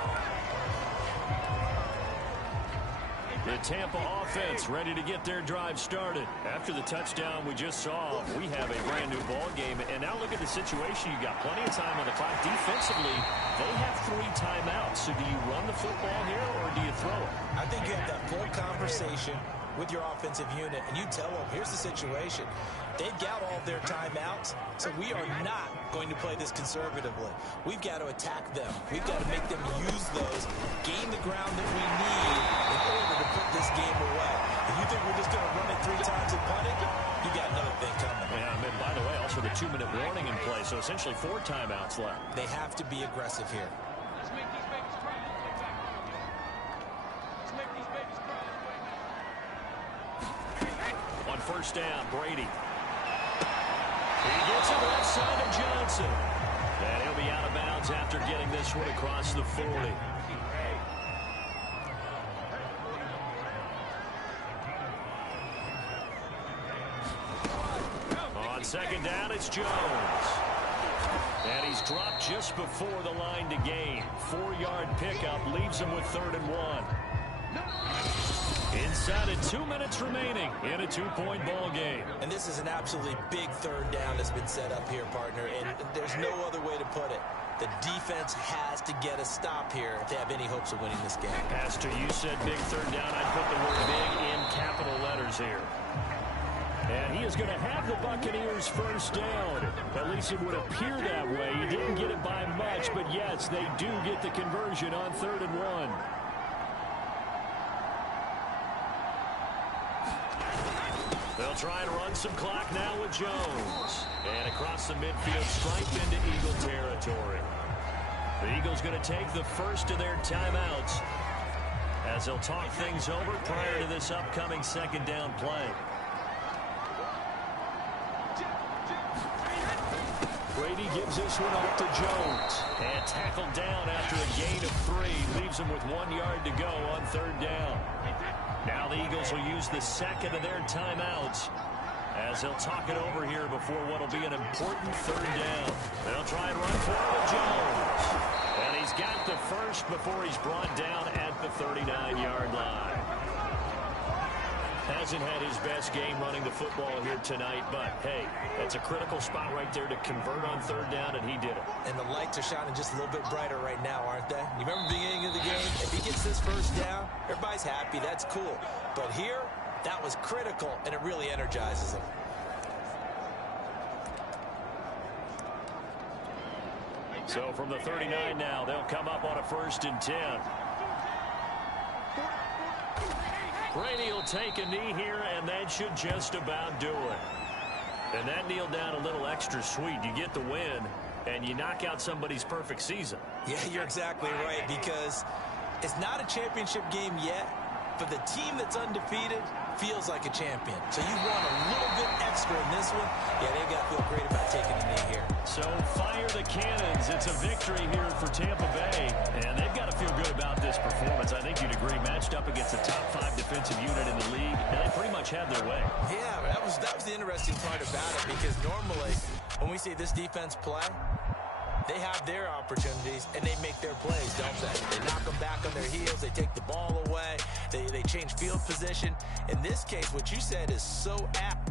The Tampa offense ready to get their drive started. After the touchdown we just saw, we have a brand new ball game. And now look at the situation. You got plenty of time on the clock. Defensively, they have 3 timeouts. So do you run the football here or do you throw it? I think you have that full conversation with your offensive unit, and you tell them, here's the situation. They've got all their timeouts, so we are not going to play this conservatively. We've got to attack them. We've got to make them use those, gain the ground that we need in order to put this game away. If you think we're just going to run it 3 times and punt it, you got another thing coming. Yeah, and by the way, also the 2-minute warning in play, so essentially 4 timeouts left. They have to be aggressive here. On 1st down, Brady. He gets it left side of Johnson. And he'll be out of bounds after getting this one across the 40. On 2nd down, it's Jones. And he's dropped just before the line to gain. 4-yard pickup leaves him with 3rd and 1. Inside of 2 minutes remaining in a 2-point ball game. And this is an absolutely big 3rd down that's been set up here, partner, and there's no other way to put it. The defense has to get a stop here if they have any hopes of winning this game. Pastor, you said big 3rd down. I'd put the word big in capital letters here. And he is going to have the Buccaneers 1st down. At least it would appear that way. He didn't get it by much, but yes, they do get the conversion on 3rd and 1. They'll try and run some clock now with Jones. And across the midfield, striped into Eagle territory. The Eagles going to take the first of their timeouts as they'll talk things over prior to this upcoming 2nd down play. Brady gives this one up to Jones. And tackled down after a gain of 3. Leaves him with 1 yard to go on 3rd down. Now the Eagles will use the 2nd of their timeouts as they'll talk it over here before what will be an important 3rd down. They'll try and run for it with Jones. And he's got the first before he's brought down at the 39-yard line. Hasn't had his best game running the football here tonight, but hey, that's a critical spot right there to convert on 3rd down, and he did it. And the lights are shining just a little bit brighter right now, aren't they? You remember the beginning of the game? If he gets this 1st down, everybody's happy. That's cool. But here, that was critical, and it really energizes him. So from the 39 now, they'll come up on a 1st and 10. Brady will take a knee here, and that should just about do it. And that kneeled down a little extra sweet. You get the win, and you knock out somebody's perfect season. Yeah, you're exactly right, because it's not a championship game yet, but the team that's undefeated feels like a champion. So you want a little bit extra in this one. Yeah, they've got to feel great about taking the knee here. So fire the cannons. It's a victory here for Tampa Bay, and they've got to feel good about this performance. I think you'd agree, matched up against a top 5 defensive unit in the league, and they pretty much had their way. Yeah, that was the interesting part about it, because normally when we see this defense play, they have their opportunities, and they make their plays, don't they? They knock them back on their heels. They take the ball away. They change field position. In this case, what you said is so apt.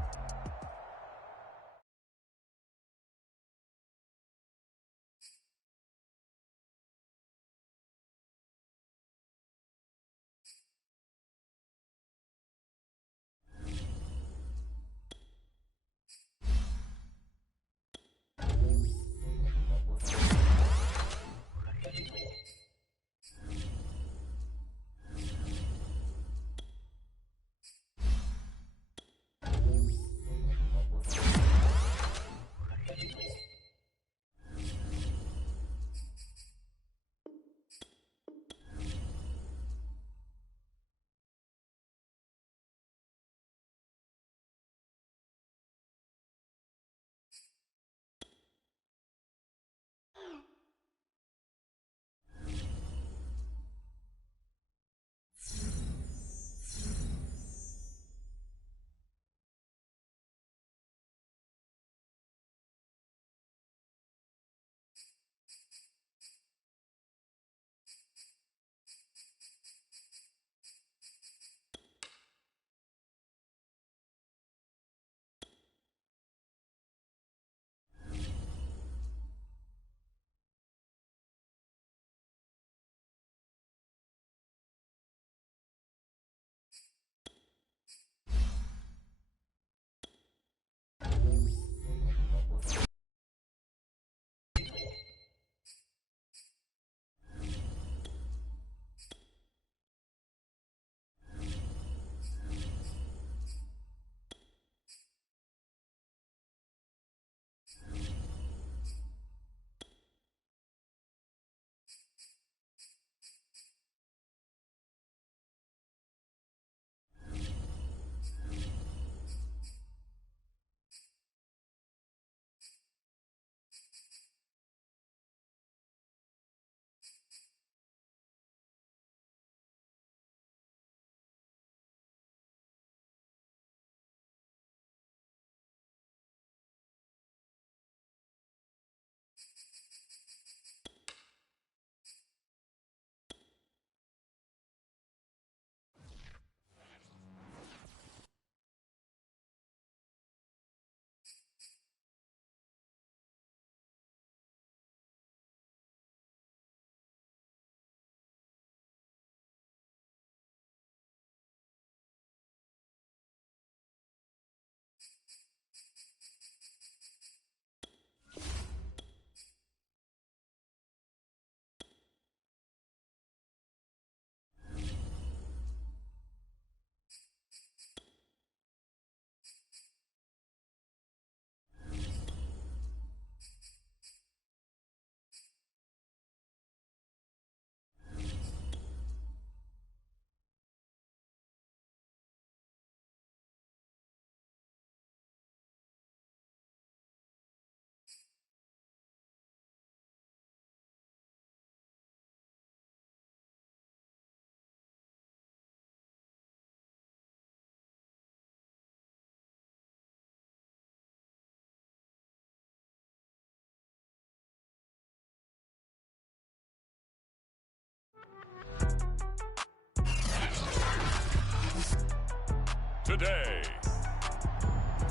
Today,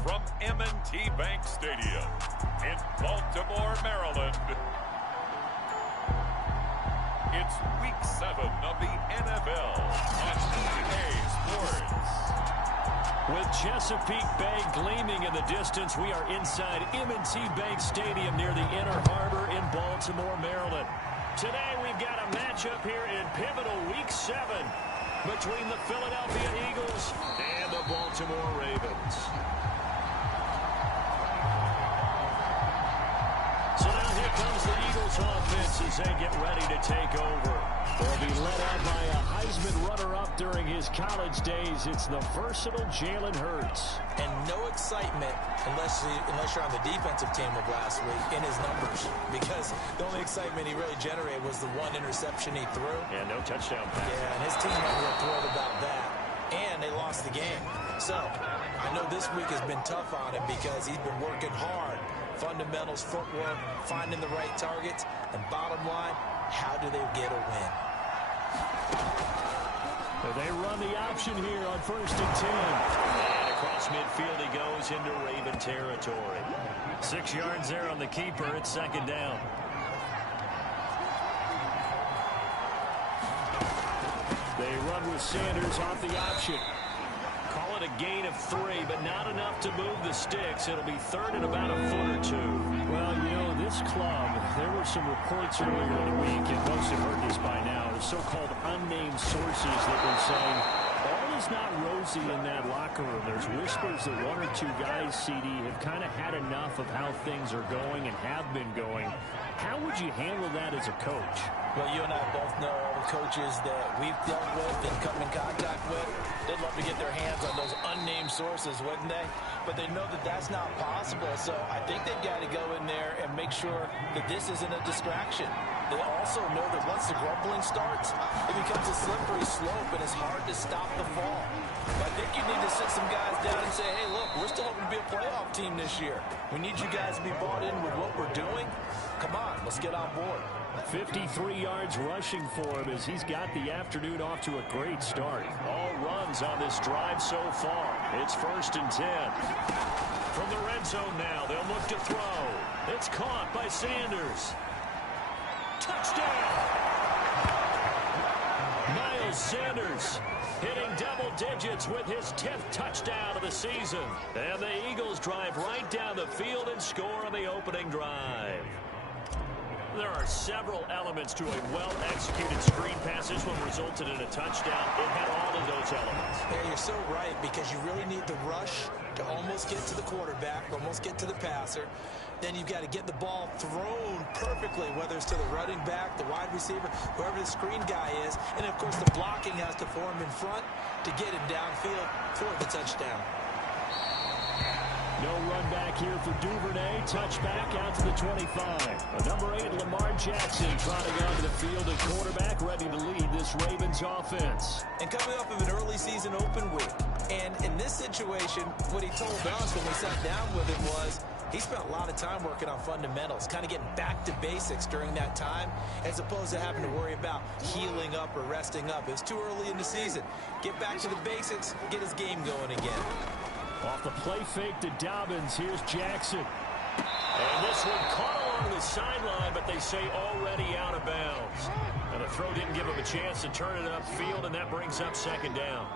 from M&T Bank Stadium in Baltimore, Maryland, it's Week 7 of the NFL on EA Sports. With Chesapeake Bay gleaming in the distance, we are inside M&T Bank Stadium near the Inner Harbor in Baltimore, Maryland. Today, we've got a matchup here in pivotal Week 7 between the Philadelphia Eagles and the Baltimore Ravens. the Eagles offense as they get ready to take over. They'll be led out by a Heisman runner-up during his college days. It's the versatile Jalen Hurts. And no excitement unless you're on the defensive team of last week in his numbers. Because the only excitement he really generated was the one interception he threw. And no touchdown pass. Yeah, and his team was real thrilled about that. And they lost the game. So, I know this week has been tough on him because he's been working hard. Fundamentals, footwork, finding the right targets. And bottom line, how do they get a win? They run the option here on 1st and 10. And across midfield he goes into Raven territory. 6 yards there on the keeper. It's 2nd down. They run with Sanders off the option. Call it a gain of 3, but not enough to move the sticks. It'll be 3rd and about a foot or 2. Well, you know, this club, there were some reports earlier in the week, and most have heard this by now, the so-called unnamed sources that were saying all is not rosy in that locker room. There's whispers that 1 or 2 guys, CD, have kind of had enough of how things are going and have been going. How would you handle that as a coach? Well, you and I both know all the coaches that we've dealt with and come in contact with. They'd love to get their hands on those unnamed sources, wouldn't they? But they know that that's not possible. So I think they've got to go in there and make sure that this isn't a distraction. They also know that once the grumbling starts, it becomes a slippery slope and it's hard to stop the fall. But I think you need to sit some guys down and say, hey, look, we're still hoping to be a playoff team this year. We need you guys to be bought in with what we're doing. Come on, let's get on board. 53 yards rushing for him as he's got the afternoon off to a great start. All runs on this drive so far. It's 1st and 10. From the red zone now, they'll look to throw. It's caught by Sanders. Touchdown! Miles Sanders hitting double digits with his 10th touchdown of the season. And the Eagles drive right down the field and score on the opening drive. There are several elements to a well-executed screen pass. This one resulted in a touchdown. It had all of those elements. Yeah, you're so right, because you really need the rush to almost get to the quarterback, almost get to the passer. Then you've got to get the ball thrown perfectly, whether it's to the running back, the wide receiver, whoever the screen guy is. And, of course, the blocking has to form in front to get him downfield for the touchdown. No run back here for Duvernay. Touchback out to the 25. Number 8, Lamar Jackson, trotting onto the field at quarterback, ready to lead this Ravens offense. And coming off of an early season open week. And in this situation, what he told us when we sat down with him was he spent a lot of time working on fundamentals, kind of getting back to basics during that time, as opposed to having to worry about healing up or resting up. It was too early in the season. Get back to the basics, get his game going again. Off the play fake to Dobbins, here's Jackson. And this one caught along the sideline, but they say already out of bounds. And the throw didn't give him a chance to turn it upfield, and that brings up 2nd down.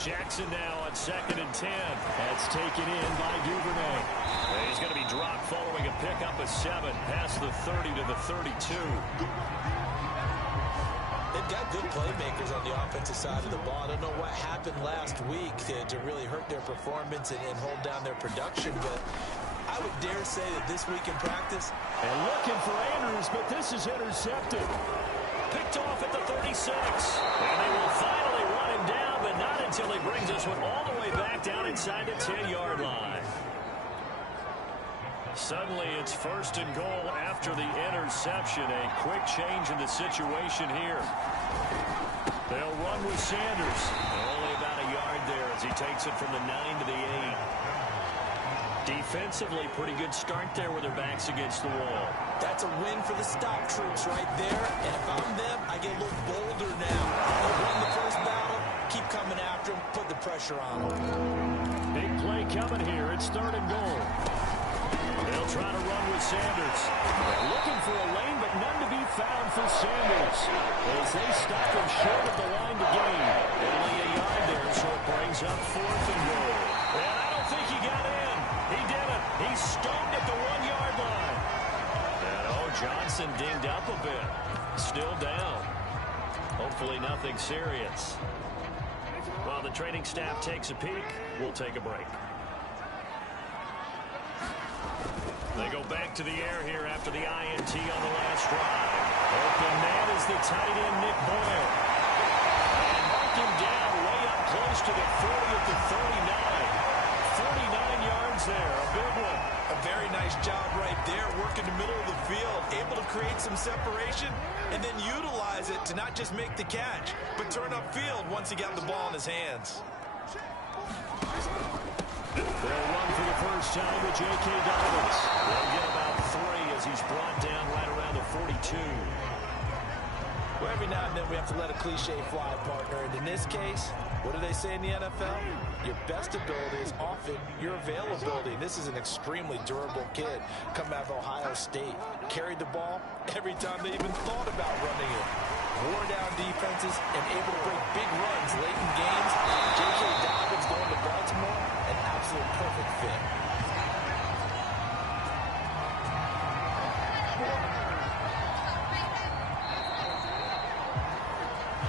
Jackson now on 2nd and 10. That's taken in by Duvernay. And he's going to be dropped following a pickup of 7 past the 30 to the 32. They've got good playmakers on the offensive side of the ball. I don't know what happened last week to really hurt their performance and hold down their production, but I would dare say that this week in practice. And looking for Andrews, but this is intercepted. Picked off at the 36. And they will finally run him down, but not until he brings this one all the way back down inside the 10-yard line. Suddenly it's 1st and goal after the interception. A quick change in the situation here. They'll run with Sanders. Only about a yard there as he takes it from the 9 to the 8. Defensively, pretty good start there with their backs against the wall. That's a win for the stop troops right there. And if I'm them, I get a little bolder now. They won the first battle. Keep coming after them. Put the pressure on them. Big play coming here. It's 3rd and goal. They'll try to run with Sanders. They're looking for a lane, but none to be found for Sanders as they stop him short of the line to gain. Only a yard there, so it brings up 4th and goal. And I don't think he got in. He didn't. He stoned at the 1-yard line. And Johnson dinged up a bit. Still down. Hopefully nothing serious. While the training staff takes a peek, we'll take a break. They go back to the air here after the INT on the last drive. Open man is the tight end, Nick Boyle. And mark him down way up close to the 40 at the 39. 49 yards there, a big one. A very nice job right there, working the middle of the field, able to create some separation, and then utilize it to not just make the catch, but turn upfield once he got the ball in his hands. They'll run for the first time with J.K. Dobbins. They'll get about 3 as he's brought down right around the 42. Well, every now and then we have to let a cliche fly, partner. And in this case, what do they say in the NFL? Your best ability is often your availability. This is an extremely durable kid coming out of Ohio State. Carried the ball every time they even thought about running it. Wore down defenses and able to break big runs late in games. J.K. Dobbins going to Baltimore, an absolute perfect fit.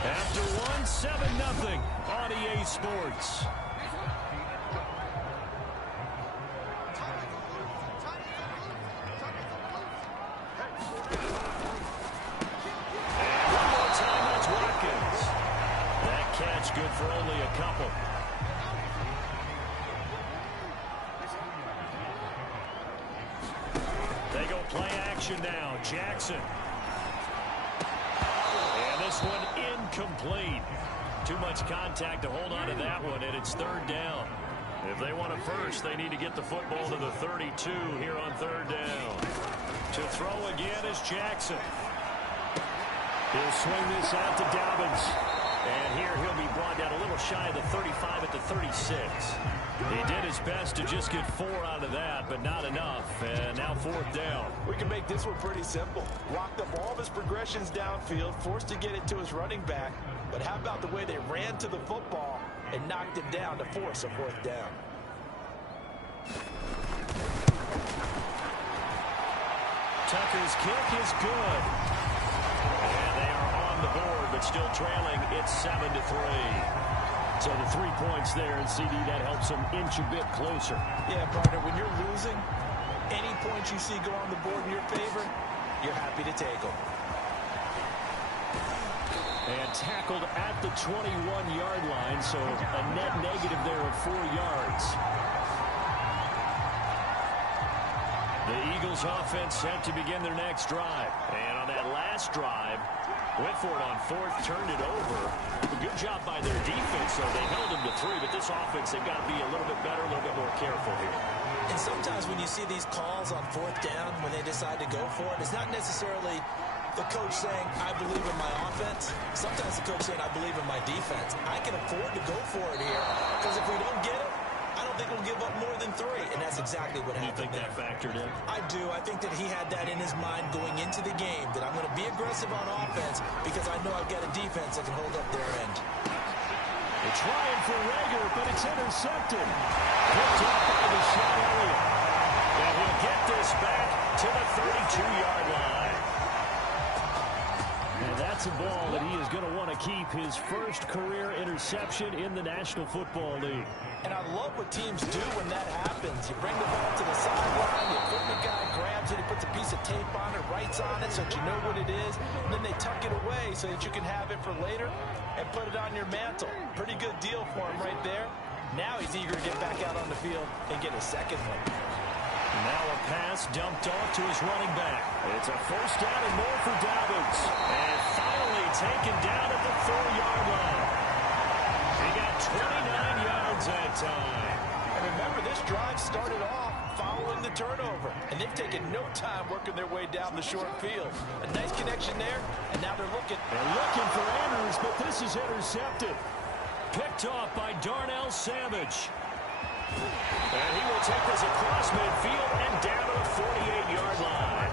After one, 7-0 on EA Sports. And one more time, that's Watkins. That catch good for only a couple. They go play action now. Jackson. This one incomplete. Too much contact to hold on to that one, and it's third down. If they want a first, they need to get the football to the 32 here on third down. To throw again is Jackson. He'll swing this out to Dobbins. And here he'll be brought down a little shy of the 35 at the 36. He did his best to just get 4 out of that, but not enough. And now fourth down. We can make this one pretty simple. Locked up all of his progressions downfield, forced to get it to his running back. But how about the way they ran to the football and knocked him down to force a fourth down? Tucker's kick is good. And they are on the board, but still trailing. It's 7-3. So the 3 points there, and CD, that helps them inch a bit closer. Yeah, partner, when you're losing, any points you see go on the board in your favor, you're happy to take them. And tackled at the 21-yard line, so a net negative there of 4 yards. The Eagles offense set to begin their next drive. And on that last drive, went for it on fourth, turned it over. A good job by their defense, so they held them to 3, but this offense, they've got to be a little bit better, a little bit more careful here. And sometimes when you see these calls on fourth down, when they decide to go for it, it's not necessarily the coach saying, I believe in my offense. Sometimes the coach saying, I believe in my defense. I can afford to go for it here, because if we don't get it, I don't think we'll give up more than 3, and that's exactly what happened. You think that factored in? I do. I think that he had that in his mind going into the game, that I'm going to be aggressive on offense because I know I've got a defense that can hold up their end. They're trying for Rager, but it's intercepted. Picked up by Deshaun Elliott. And he'll get this back to the 32-yard line. And that's a ball that he is going to want to keep, his first career interception in the National Football League. And I love what teams do when that happens. You bring the ball to the sideline, the equipment guy grabs it, he puts a piece of tape on it, writes on it so that you know what it is, and then they tuck it away so that you can have it for later and put it on your mantle. Pretty good deal for him right there. Now he's eager to get back out on the field and get a second one. Now a pass dumped off to his running back. It's a first down and more for Dobbins. And finally taken down at the 4-yard line. He got 29 yards that time. And remember, this drive started off following the turnover. And they've taken no time working their way down the short field. A nice connection there, and now they're looking. They're looking for Andrews, but this is intercepted. Picked off by Darnell Savage. And he will take this across midfield and down to the 48-yard line.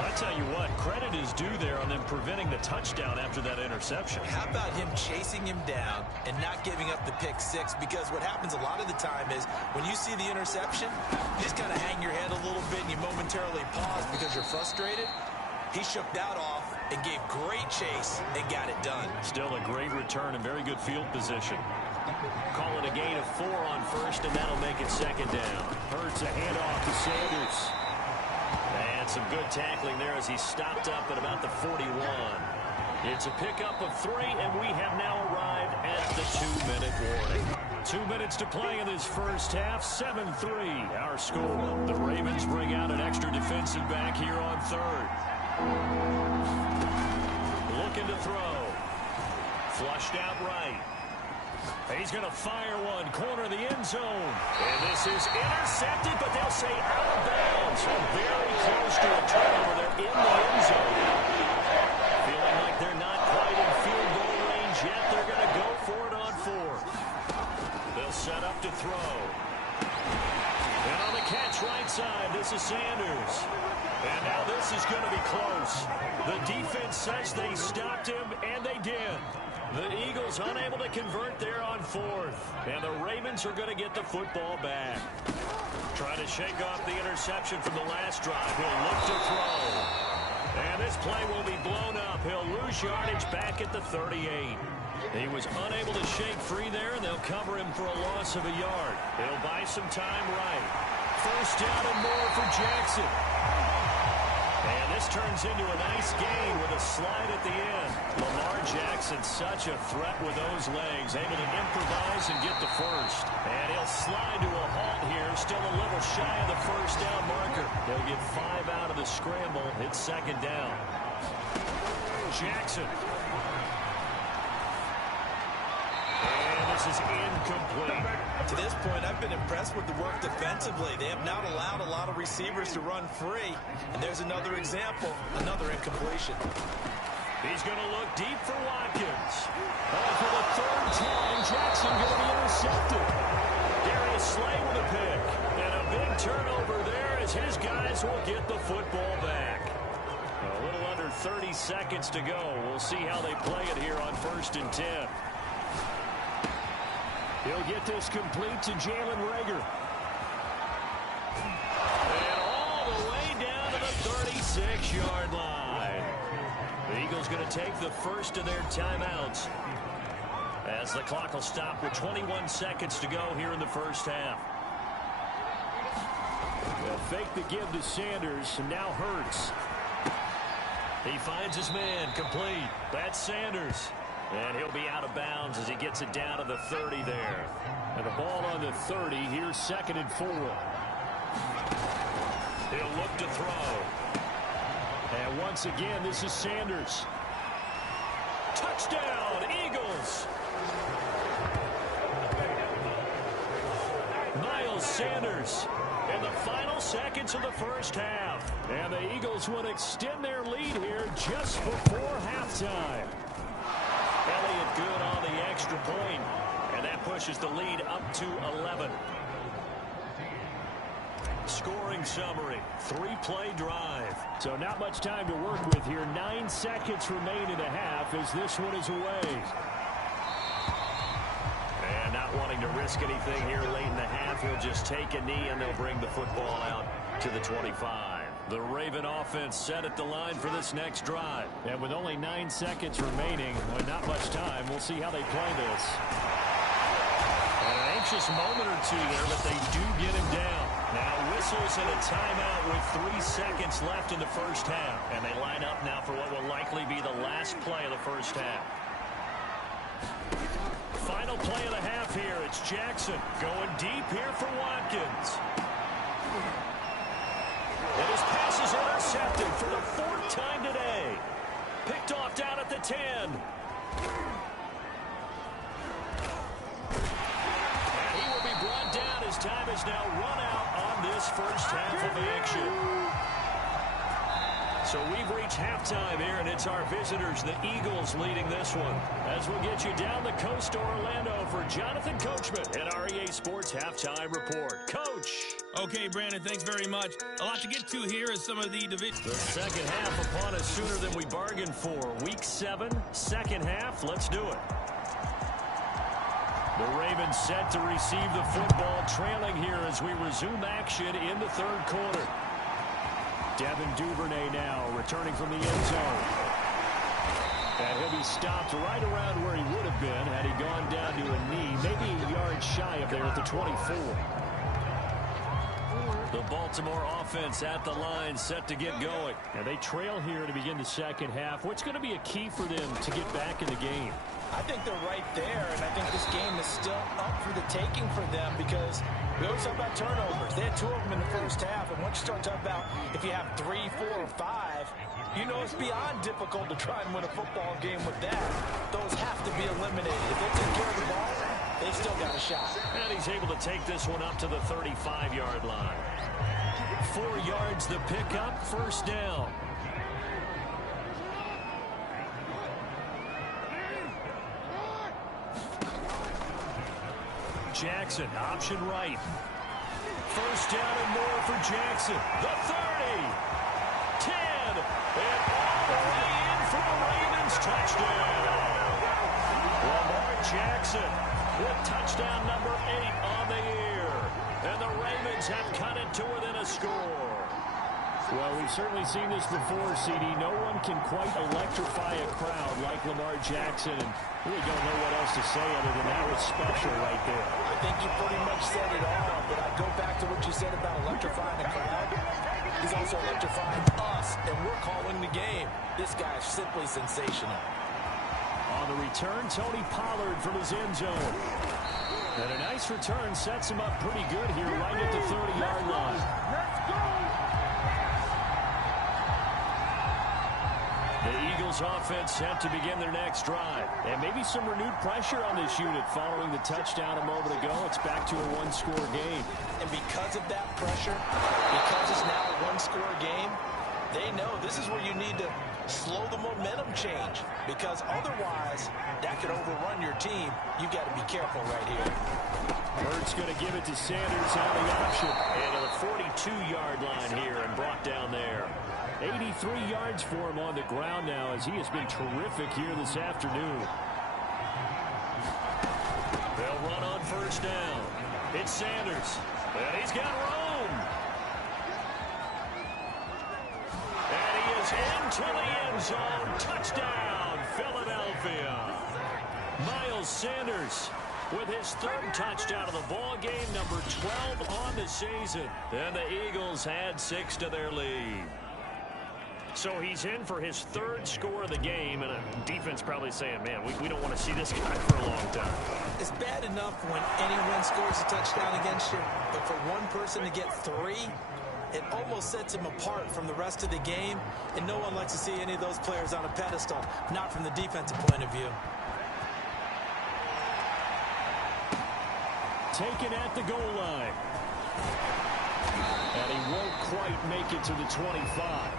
I tell you what, credit is due there on them preventing the touchdown after that interception. How about him chasing him down and not giving up the pick six? Because what happens a lot of the time is when you see the interception, you just kind of hang your head a little bit and you momentarily pause because you're frustrated. He shook that off and gave great chase and got it done. Still a great return and very good field position. Call it a gain of 4 on first, and that'll make it second down. Hurts a handoff to Sanders. And some good tackling there as he stopped up at about the 41. It's a pickup of 3, and we have now arrived at the 2-minute warning. 2 minutes to play in this first half. 7-3 our score. The Ravens bring out an extra defensive back here on third. Looking to throw. Flushed out right. He's going to fire one. Corner of the end zone. And this is intercepted, but they'll say out of bounds. Very close to a turnover. They're in the end zone. Feeling like they're not quite in field goal range yet. They're going to go for it on 4th. They'll set up to throw. And on the catch right side, this is Sanders. And now this is going to be close. The defense says they stopped him, and they did. The Eagles unable to convert there on 4th. And the Ravens are going to get the football back. Trying to shake off the interception from the last drive. He'll look to throw. And this play will be blown up. He'll lose yardage back at the 38. He was unable to shake free there, and they'll cover him for a loss of a yard. He'll buy some time right. First down and more for Jackson. And this turns into a nice gain with a slide at the end. Lamar Jackson, such a threat with those legs, able to improvise and get the first. And he'll slide to a halt here, still a little shy of the first down marker. They'll get 5 out of the scramble. It's second down. Jackson. And this is incomplete. To this point, I've been impressed with the work defensively. They have not allowed a lot of receivers to run free. And there's another example, another incompletion. He's going to look deep for Watkins. For the 3rd time, Jackson going to be intercepted. Darius Slay with a pick. And a big turnover there as his guys will get the football back. A little under 30 seconds to go. We'll see how they play it here on 1st and 10. He'll get this complete to Jalen Reagor. And all the way down to the 36-yard line. The Eagles going to take the first of their timeouts as the clock will stop with 21 seconds to go here in the first half. They'll fake the give to Sanders, and now Hurts. He finds his man, complete. That's Sanders. And he'll be out of bounds as he gets it down to the 30 there. And the ball on the 30. Here's 2nd and 4. He'll look to throw. And once again, this is Sanders. Touchdown, Eagles. Miles Sanders in the final seconds of the first half. And the Eagles will extend their lead here just before halftime. Elliott good on the extra point, and that pushes the lead up to 11. Scoring summary, 3-play drive. So not much time to work with here. 9 seconds remain in the half as this one is away. And not wanting to risk anything here late in the half, he'll just take a knee and they'll bring the football out to the 25. The Raven offense set at the line for this next drive. And with only 9 seconds remaining, with not much time, we'll see how they play this. And an anxious moment or two there, but they do get him down. Now whistles and a timeout with 3 seconds left in the first half. And they line up now for what will likely be the last play of the first half. Final play of the half here. It's Jackson going deep here for Watkins. And his pass is intercepted for the 4th time today. Picked off down at the 10. And he will be brought down as time is now run out on this first half of action. So we've reached halftime here, and it's our visitors, the Eagles, leading this one. As we'll get you down the coast to Orlando for Jonathan Coachman at our EA Sports Halftime Report. Coach. Okay, Brandon, thanks very much. A lot to get to here as some of the division. The second half upon us sooner than we bargained for. Week 7, second half. Let's do it. The Ravens set to receive the football, trailing here as we resume action in the 3rd quarter. Devin Duvernay now returning from the end zone. And he'll be stopped right around where he would have been had he gone down to a knee, maybe a yard shy of there at the 24. The Baltimore offense at the line, set to get going. And they trail here to begin the second half. What's going to be a key for them to get back in the game? I think they're right there, and I think this game is still up for the taking for them because we always talk about turnovers. They had 2 of them in the first half, and once you start talking about if you have 3, 4, or 5, you know it's beyond difficult to try and win a football game with that. Those have to be eliminated. If they take care of the ball, they've still got a shot. And he's able to take this one up to the 35-yard line. 4 yards the pickup, first down. Jackson, option right. First down and more for Jackson. The 30, 10, and all the way in for the Ravens touchdown. Lamar Jackson with touchdown number 8 on the year. And the Ravens have cut it to within a score. Well, we've certainly seen this before, CD. No one can quite electrify a crowd like Lamar Jackson, and really don't know what else to say other than that was special right there. I think you pretty much said it all, but I go back to what you said about electrifying a crowd. He's also electrifying us, and we're calling the game. This guy is simply sensational. On the return, Tony Pollard from his end zone. And a nice return sets him up pretty good here right at the 30-yard line. The Eagles offense set to begin their next drive. And maybe some renewed pressure on this unit following the touchdown a moment ago. It's back to a one-score game. And because of that pressure, because it's now a one-score game, they know this is where you need to slow the momentum change. Because otherwise, that could overrun your team. You've got to be careful right here. Bird's going to give it to Sanders on the option. And to the 42-yard line here and brought down there. 83 yards for him on the ground now as he has been terrific here this afternoon. They'll run on first down. It's Sanders. And he's got room. And he is into the end zone. Touchdown, Philadelphia. Miles Sanders with his 3rd touchdown of the ball game, number 12 on the season. And the Eagles add 6 to their lead. So he's in for his 3rd score of the game, and a defense probably saying, man, we don't want to see this guy for a long time. It's bad enough when anyone scores a touchdown against you, but for one person to get 3, it almost sets him apart from the rest of the game, and no one likes to see any of those players on a pedestal, not from the defensive point of view. Taken at the goal line. And he won't quite make it to the 25.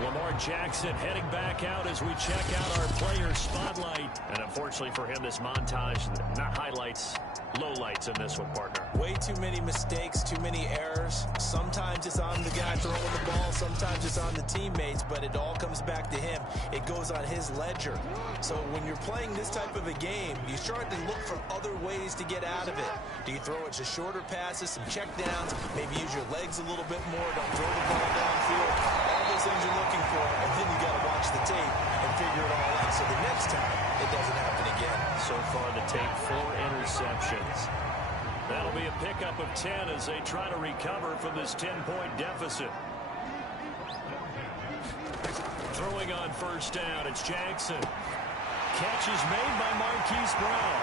Lamar Jackson heading back out as we check out our player spotlight. And unfortunately for him, this montage, not highlights, lowlights in this one, partner. Way too many mistakes, too many errors. Sometimes it's on the guy throwing the ball, sometimes it's on the teammates, but it all comes back to him. It goes on his ledger. So when you're playing this type of a game, you start to look for other ways to get out of it. Do you throw it to shorter passes, some checkdowns, maybe use your legs a little bit more, don't throw the ball downfield. All those things you're looking for, and then you got to watch the tape and figure it all out so the next time it doesn't happen again. So far the tape, 4 interceptions. That'll be a pickup of 10 as they try to recover from this 10-point deficit. Throwing on first down, it's Jackson. Catch is made by Marquise Brown.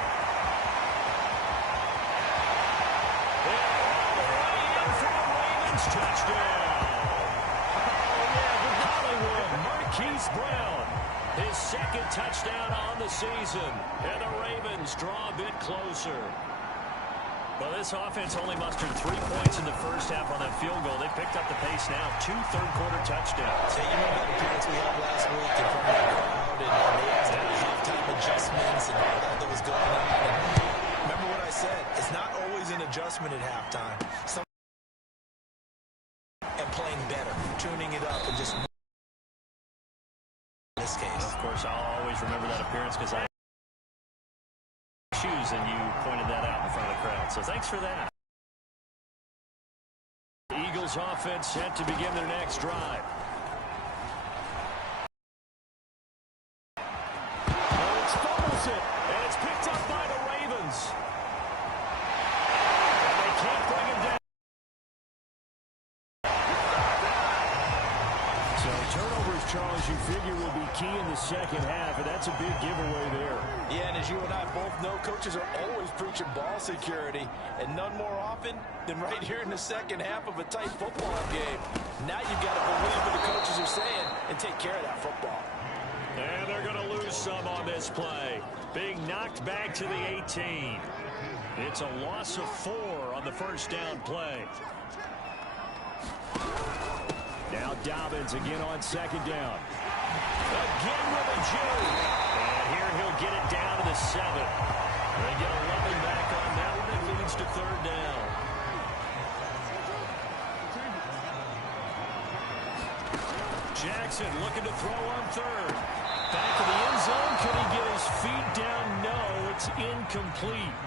And all the way in for the Ravens touchdown. Marquise Brown, his 2nd touchdown on the season, and the Ravens draw a bit closer. Well, this offense only mustered 3 points in the first half on that field goal. They picked up the pace now, 2 third-quarter touchdowns. So you know the appearance we had last week in front of the crowd, and they had halftime adjustments and all that was going on. And remember what I said, it's not always an adjustment at halftime. And playing better, tuning it up, and just this case. Of course, I'll always remember that appearance because I shoes and you pointed that out in front of the crowd. So thanks for that. The Eagles offense set to begin their next drive. Hurts fumbles it, and it's picked up by the Ravens. And they can't bring him down. So turnovers, Charles, you figure will be key in the second half, and that's a big giveaway there. Yeah, and as you and I both know, coaches are always preaching ball security, and none more often than right here in the second half of a tight football game. Now you've got to believe what the coaches are saying and take care of that football. And they're going to lose some on this play. Being knocked back to the 18. It's a loss of 4 on the first down play. Now Dobbins again on second down. Again with a juke. And here he'll get it down to the 7. They get 11 back on that one. It leads to third down. Jackson looking to throw on third. Back to the end zone. Can he get his feet down? No, it's incomplete.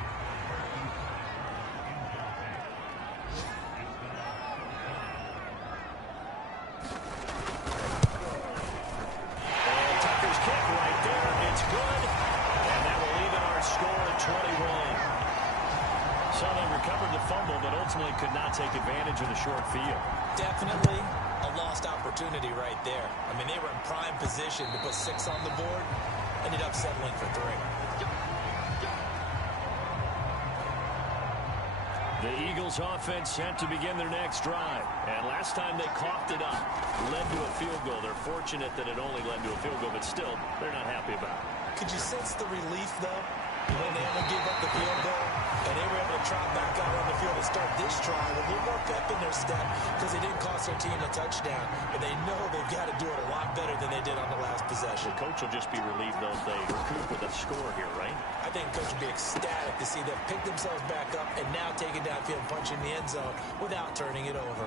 And Tucker's kick right there. It's good. And that will even our score at 21. So they recovered the fumble, but ultimately could not take advantage of the short field. Definitely a lost opportunity right there. I mean, they were in prime position to put 6 on the board. Ended up settling for 3. The Eagles offense set to begin their next drive. And last time they coughed it up, led to a field goal. They're fortunate that it only led to a field goal, but still, they're not happy about it. Could you sense the relief, though, when they only gave up the field goal and they were able to trot back out on the field to start this drive with a little more pep in their step because they didn't cost their team a touchdown, but they know they've got to do it a lot better than they did on the last possession. The coach will just be relieved, though, if they recoup with a score here, right? I think coach will be ecstatic to see them pick themselves back up and now take it downfield and punch in the end zone without turning it over.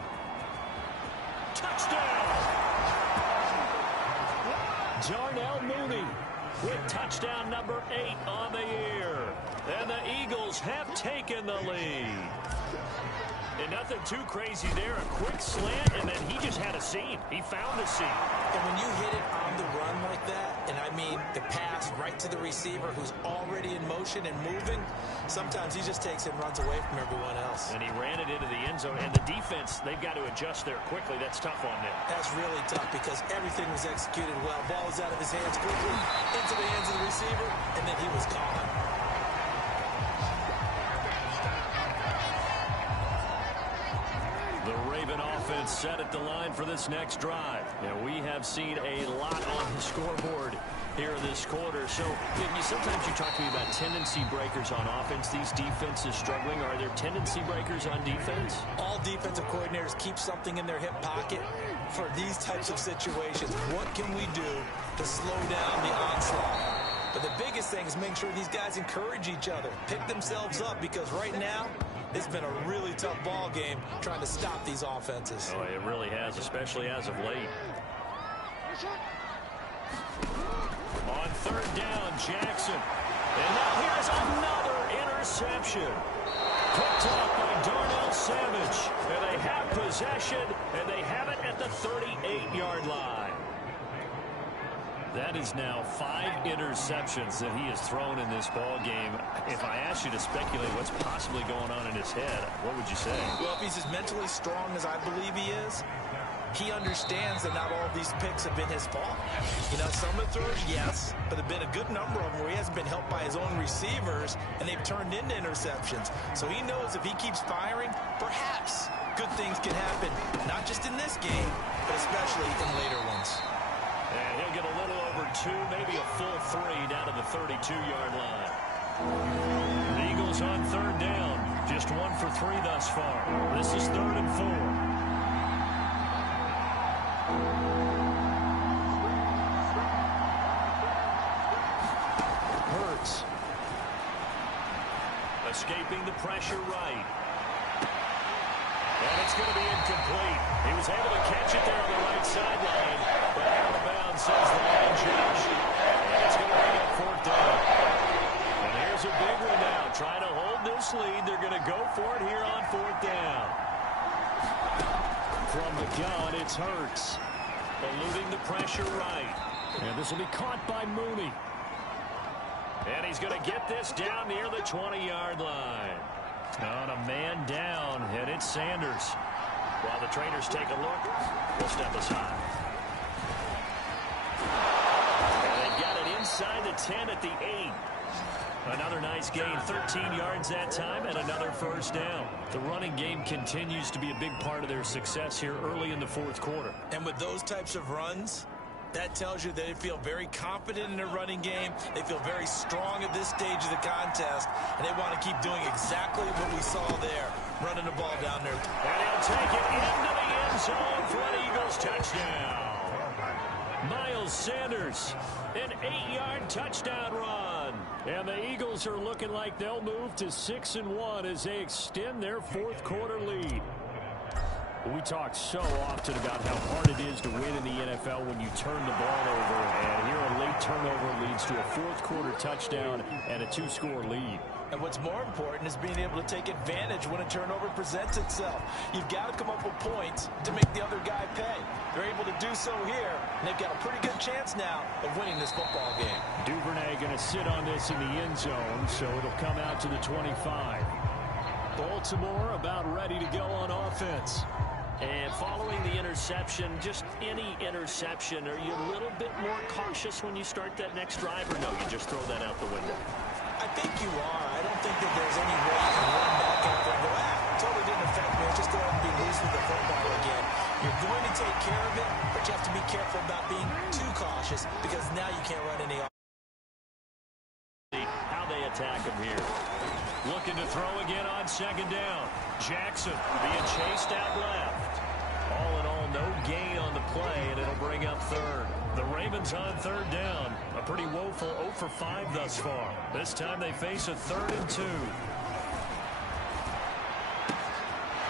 Touchdown! Darnell Mooney with touchdown number 8 on the year. And the Eagles have taken the lead. And nothing too crazy there. A quick slant, and then he just had a seam. He found a seam. And when you hit it on the run like that, and I mean the pass right to the receiver who's already in motion and moving, sometimes he just takes it and runs away from everyone else. And he ran it into the end zone. And the defense, they've got to adjust there quickly. That's tough on them. That's really tough because everything was executed well. Ball was out of his hands quickly, into the hands of the receiver, and then he was gone. The Raven offense set at the line for this next drive. And we have seen a lot on the scoreboard here in this quarter. So sometimes you talk to me about tendency breakers on offense. These defenses struggling. Are there tendency breakers on defense? All defensive coordinators keep something in their hip pocket for these types of situations. What can we do to slow down the onslaught? But the biggest thing is make sure these guys encourage each other, pick themselves up, because right now it's been a really tough ball game trying to stop these offenses. Oh, it really has, especially as of late. On third down, Jackson. And now here's another interception. Picked off by Darnell Savage. And they have possession, and they have it at the 38-yard line. That is now 5 interceptions that he has thrown in this ball game. If I asked you to speculate what's possibly going on in his head, what would you say? Well, if he's as mentally strong as I believe he is, he understands that not all of these picks have been his fault. You know, some of the throws, yes, but there have been a good number of them where he hasn't been helped by his own receivers, and they've turned into interceptions. So he knows if he keeps firing, perhaps good things can happen, not just in this game, but especially in later ones. And he'll get a little over 2, maybe a full 3 down to the 32-yard line. The Eagles on third down. Just 1 for 3 thus far. This is 3rd and 4. Hurts. Escaping the pressure right. And it's going to be incomplete. He was able to catch it there on the right sideline. But out of bounds, says the line judge. And it's going to bring up 4th down. And here's a big one now. Trying to hold this lead. They're going to go for it here on 4th down. From the gun, it's Hurts. Eluding the pressure right. And this will be caught by Mooney. And he's going to get this down near the 20-yard line. On a man down, and it's Sanders. While the Traders take a look, we'll step aside. And they've got it inside the 10 at the 8. Another nice gain, 13 yards that time, and another first down. The running game continues to be a big part of their success here early in the fourth quarter. And with those types of runs, that tells you they feel very confident in their running game. They feel very strong at this stage of the contest, and they want to keep doing exactly what we saw there, running the ball down there. And he'll take it into the end zone for an Eagles touchdown. Miles Sanders, an 8-yard touchdown run. And the Eagles are looking like they'll move to 6-1 as they extend their fourth quarter lead. We talk so often about how hard it is to win in the NFL when you turn the ball over. And here a late turnover leads to a fourth quarter touchdown and a 2-score lead. And what's more important is being able to take advantage when a turnover presents itself. You've got to come up with points to make the other guy pay. They're able to do so here, and they've got a pretty good chance now of winning this football game. Duvernay going to sit on this in the end zone, so it'll come out to the 25. Baltimore about ready to go on offense. And following the interception, just any interception, are you a little bit more cautious when you start that next drive, or no, you just throw that out the window? I think you are. I don't think that there's any way you can run back out there and go, totally didn't affect me. I'll just go ahead and be loose with the football again. You're going to take care of it, but you have to be careful about being too cautious because now you can't run any. How they attack him here. Looking to throw again on second down. Jackson being chased out left. All in all, no gain on the play, and it'll bring up third. The Ravens on third down. A pretty woeful 0 for 5 thus far. This time they face a 3rd and 2.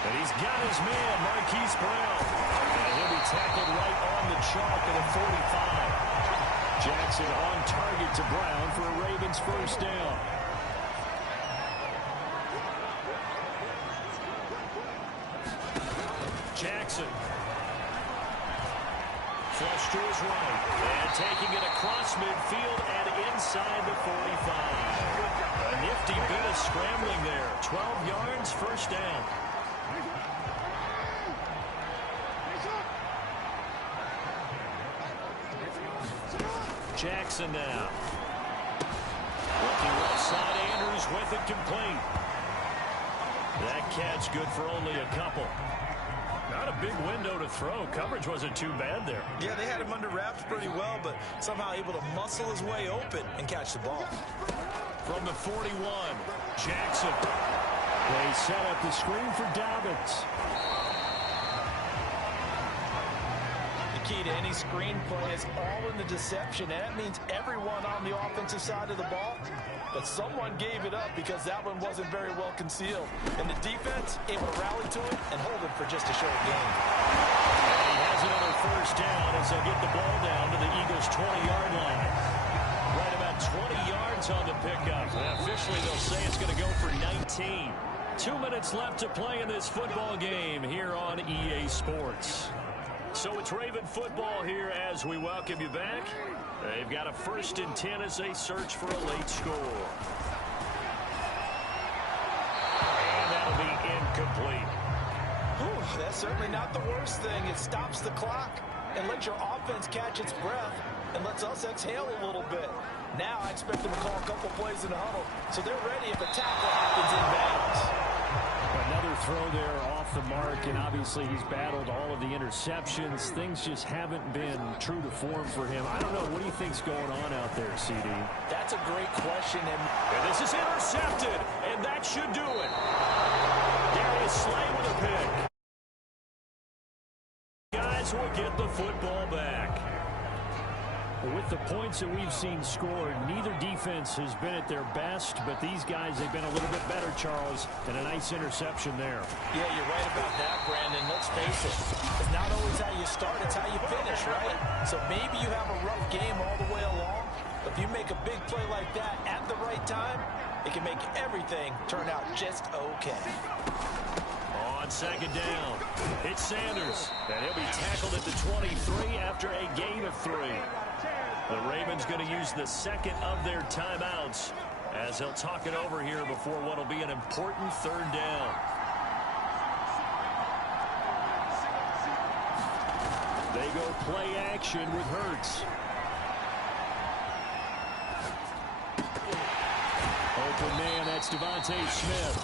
And he's got his man, Marquise Brown. And he'll be tackled right on the chalk at the 45. Jackson on target to Brown for a Ravens first down. Jackson. Flush to his right. And taking it across midfield and inside the 45. A nifty bit of scrambling there. 12 yards, first down. Jackson now. Looking left side, Andrews with it complete. That catch good for only a couple. Not a big window to throw. Coverage wasn't too bad there. Yeah, they had him under wraps pretty well, but somehow able to muscle his way open and catch the ball. From the 41, Jackson. They set up the screen for Dobbins. The key to any screen play is all in the deception, and that means everyone on the offensive side of the ball. But someone gave it up because that one wasn't very well concealed. And the defense able to rally to it and hold it for just a short gain. And he has another first down as they get the ball down to the Eagles' 20-yard line. Right about 20 yards on the pickup. And officially, they'll say it's going to go for 19. 2 minutes left to play in this football game here on EA Sports. So it's Raven football here as we welcome you back. They've got a 1st and 10 as they search for a late score. And that'll be incomplete. Whew, that's certainly not the worst thing. It stops the clock and lets your offense catch its breath and lets us exhale a little bit. Now I expect them to call a couple plays in the huddle, so they're ready if a tackle happens in bounds. Another throw there off the mark, and obviously he's battled all of the interceptions. Things just haven't been true to form for him. I don't know. What do you think's going on out there, CD? That's a great question. And this is intercepted, and that should do it. Darius Slay with a pick. Guys will get the football back. With the points that we've seen scored, neither defense has been at their best, but these guys, they've been a little bit better, Charles, and a nice interception there. Yeah, you're right about that, Brandon. Let's face it. It's not always how you start, it's how you finish, right? So maybe you have a rough game all the way along, but if you make a big play like that at the right time, it can make everything turn out just okay. On second down, it's Sanders, and he'll be tackled at the 23 after a gain of 3. The Ravens going to use the second of their timeouts as they'll talk it over here before what will be an important third down. They go play action with Hurts. Open man, that's Devontae Smith.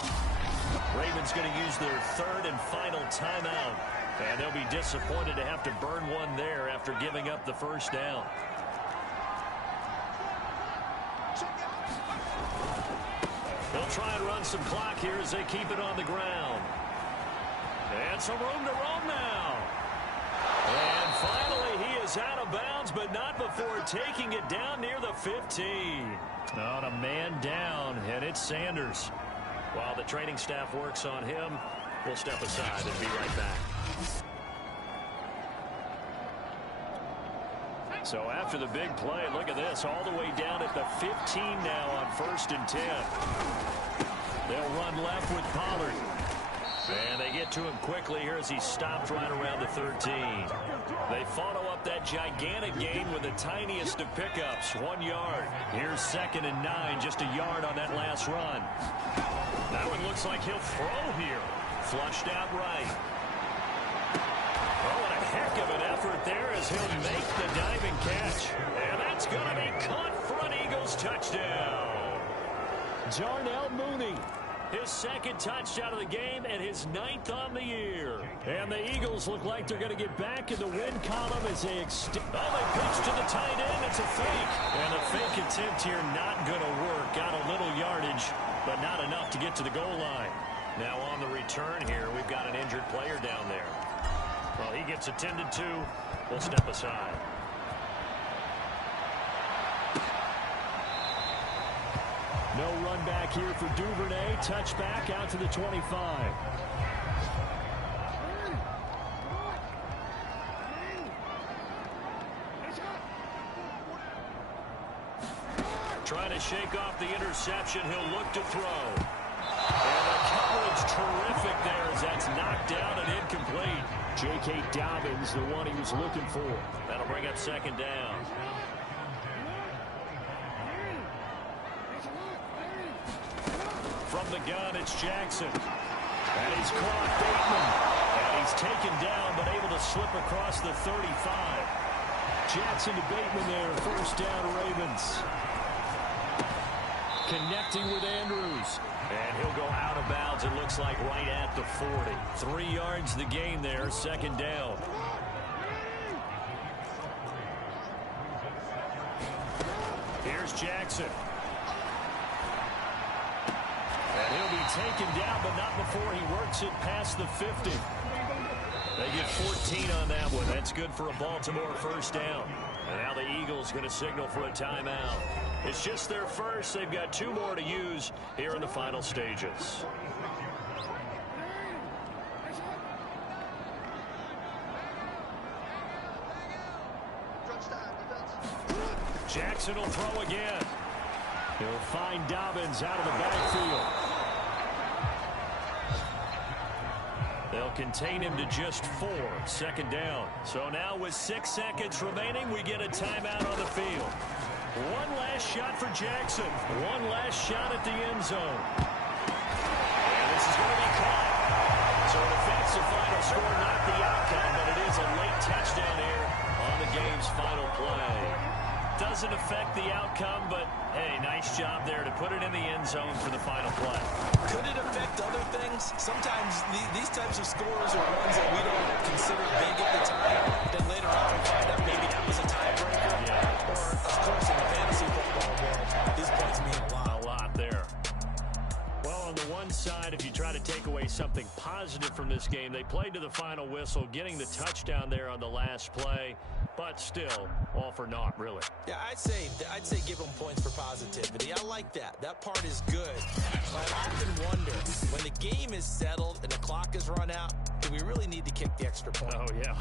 Ravens going to use their third and final timeout. And they'll be disappointed to have to burn one there after giving up the first down. They'll try and run some clock here as they keep it on the ground. And some room to roam now. And finally he is out of bounds, but not before taking it down near the 15. On a man down, and it's Sanders. While the training staff works on him, we'll step aside and be right back. So after the big play, look at this, all the way down at the 15 now on 1st and 10. They'll run left with Pollard. And they get to him quickly here as he stopped right around the 13. They follow up that gigantic gain with the tiniest of pickups, 1 yard. Here's 2nd and 9, just a yard on that last run. That one looks like he'll throw here. Flushed out right. Oh, and a heck of an effort there as he'll make the diving catch. And that's going to be caught for an Eagles touchdown. Darnell Mooney. His 2nd touchdown of the game and his 9th on the year. And the Eagles look like they're going to get back in the win column as they extend. Oh, they pitch to the tight end. It's a fake. And a fake attempt here not going to work. Got a little yardage, but not enough to get to the goal line. Now on the return here, we've got an injured player down there. Well, he gets attended to. We'll step aside. No run back here for Duvernay. Touchback out to the 25. Trying to shake off the interception. He'll look to throw. And the coverage terrific there as that's knocked down and incomplete. J.K. Dobbins, the one he was looking for. That'll bring up 2nd down. From the gun, it's Jackson. And he's caught Bateman. And he's taken down, but able to slip across the 35. Jackson to Bateman there. 1st down, Ravens. Connecting with Andrews. And he'll go out of bounds, it looks like, right at the 40. 3 yards the gain there, 2nd down. Here's Jackson. And he'll be taken down, but not before he works it past the 50. They get 14 on that one. That's good for a Baltimore 1st down. And now the Eagles going to signal for a timeout. It's just their first. They've got 2 more to use here in the final stages. Jackson will throw again. He'll find Dobbins out of the backfield. They'll contain him to just 4. 2nd down. So now with 6 seconds remaining, we get a timeout on the field. One last shot for Jackson. One last shot at the end zone. And this is going to be caught. So it affects the final score, not the outcome, but it is a late touchdown here on the game's final play. Doesn't affect the outcome, but hey, nice job there to put it in the end zone for the final play. Could it affect other things? Sometimes these types of scores are ones that we don't consider big at the time. Then later on we find out maybe that was a tiebreaker. Yeah. Or, of course, in the fantasy football world, these points mean a lot. A lot there. Well, on the one side, if you try to take away something positive from this game, they played to the final whistle, getting the touchdown there on the last play. But still, all for naught, really. Yeah, I'd say give them points for positivity. I like that. That part is good. But I often wonder, when the game is settled and the clock is run out, do we really need to kick the extra point? Oh, yeah.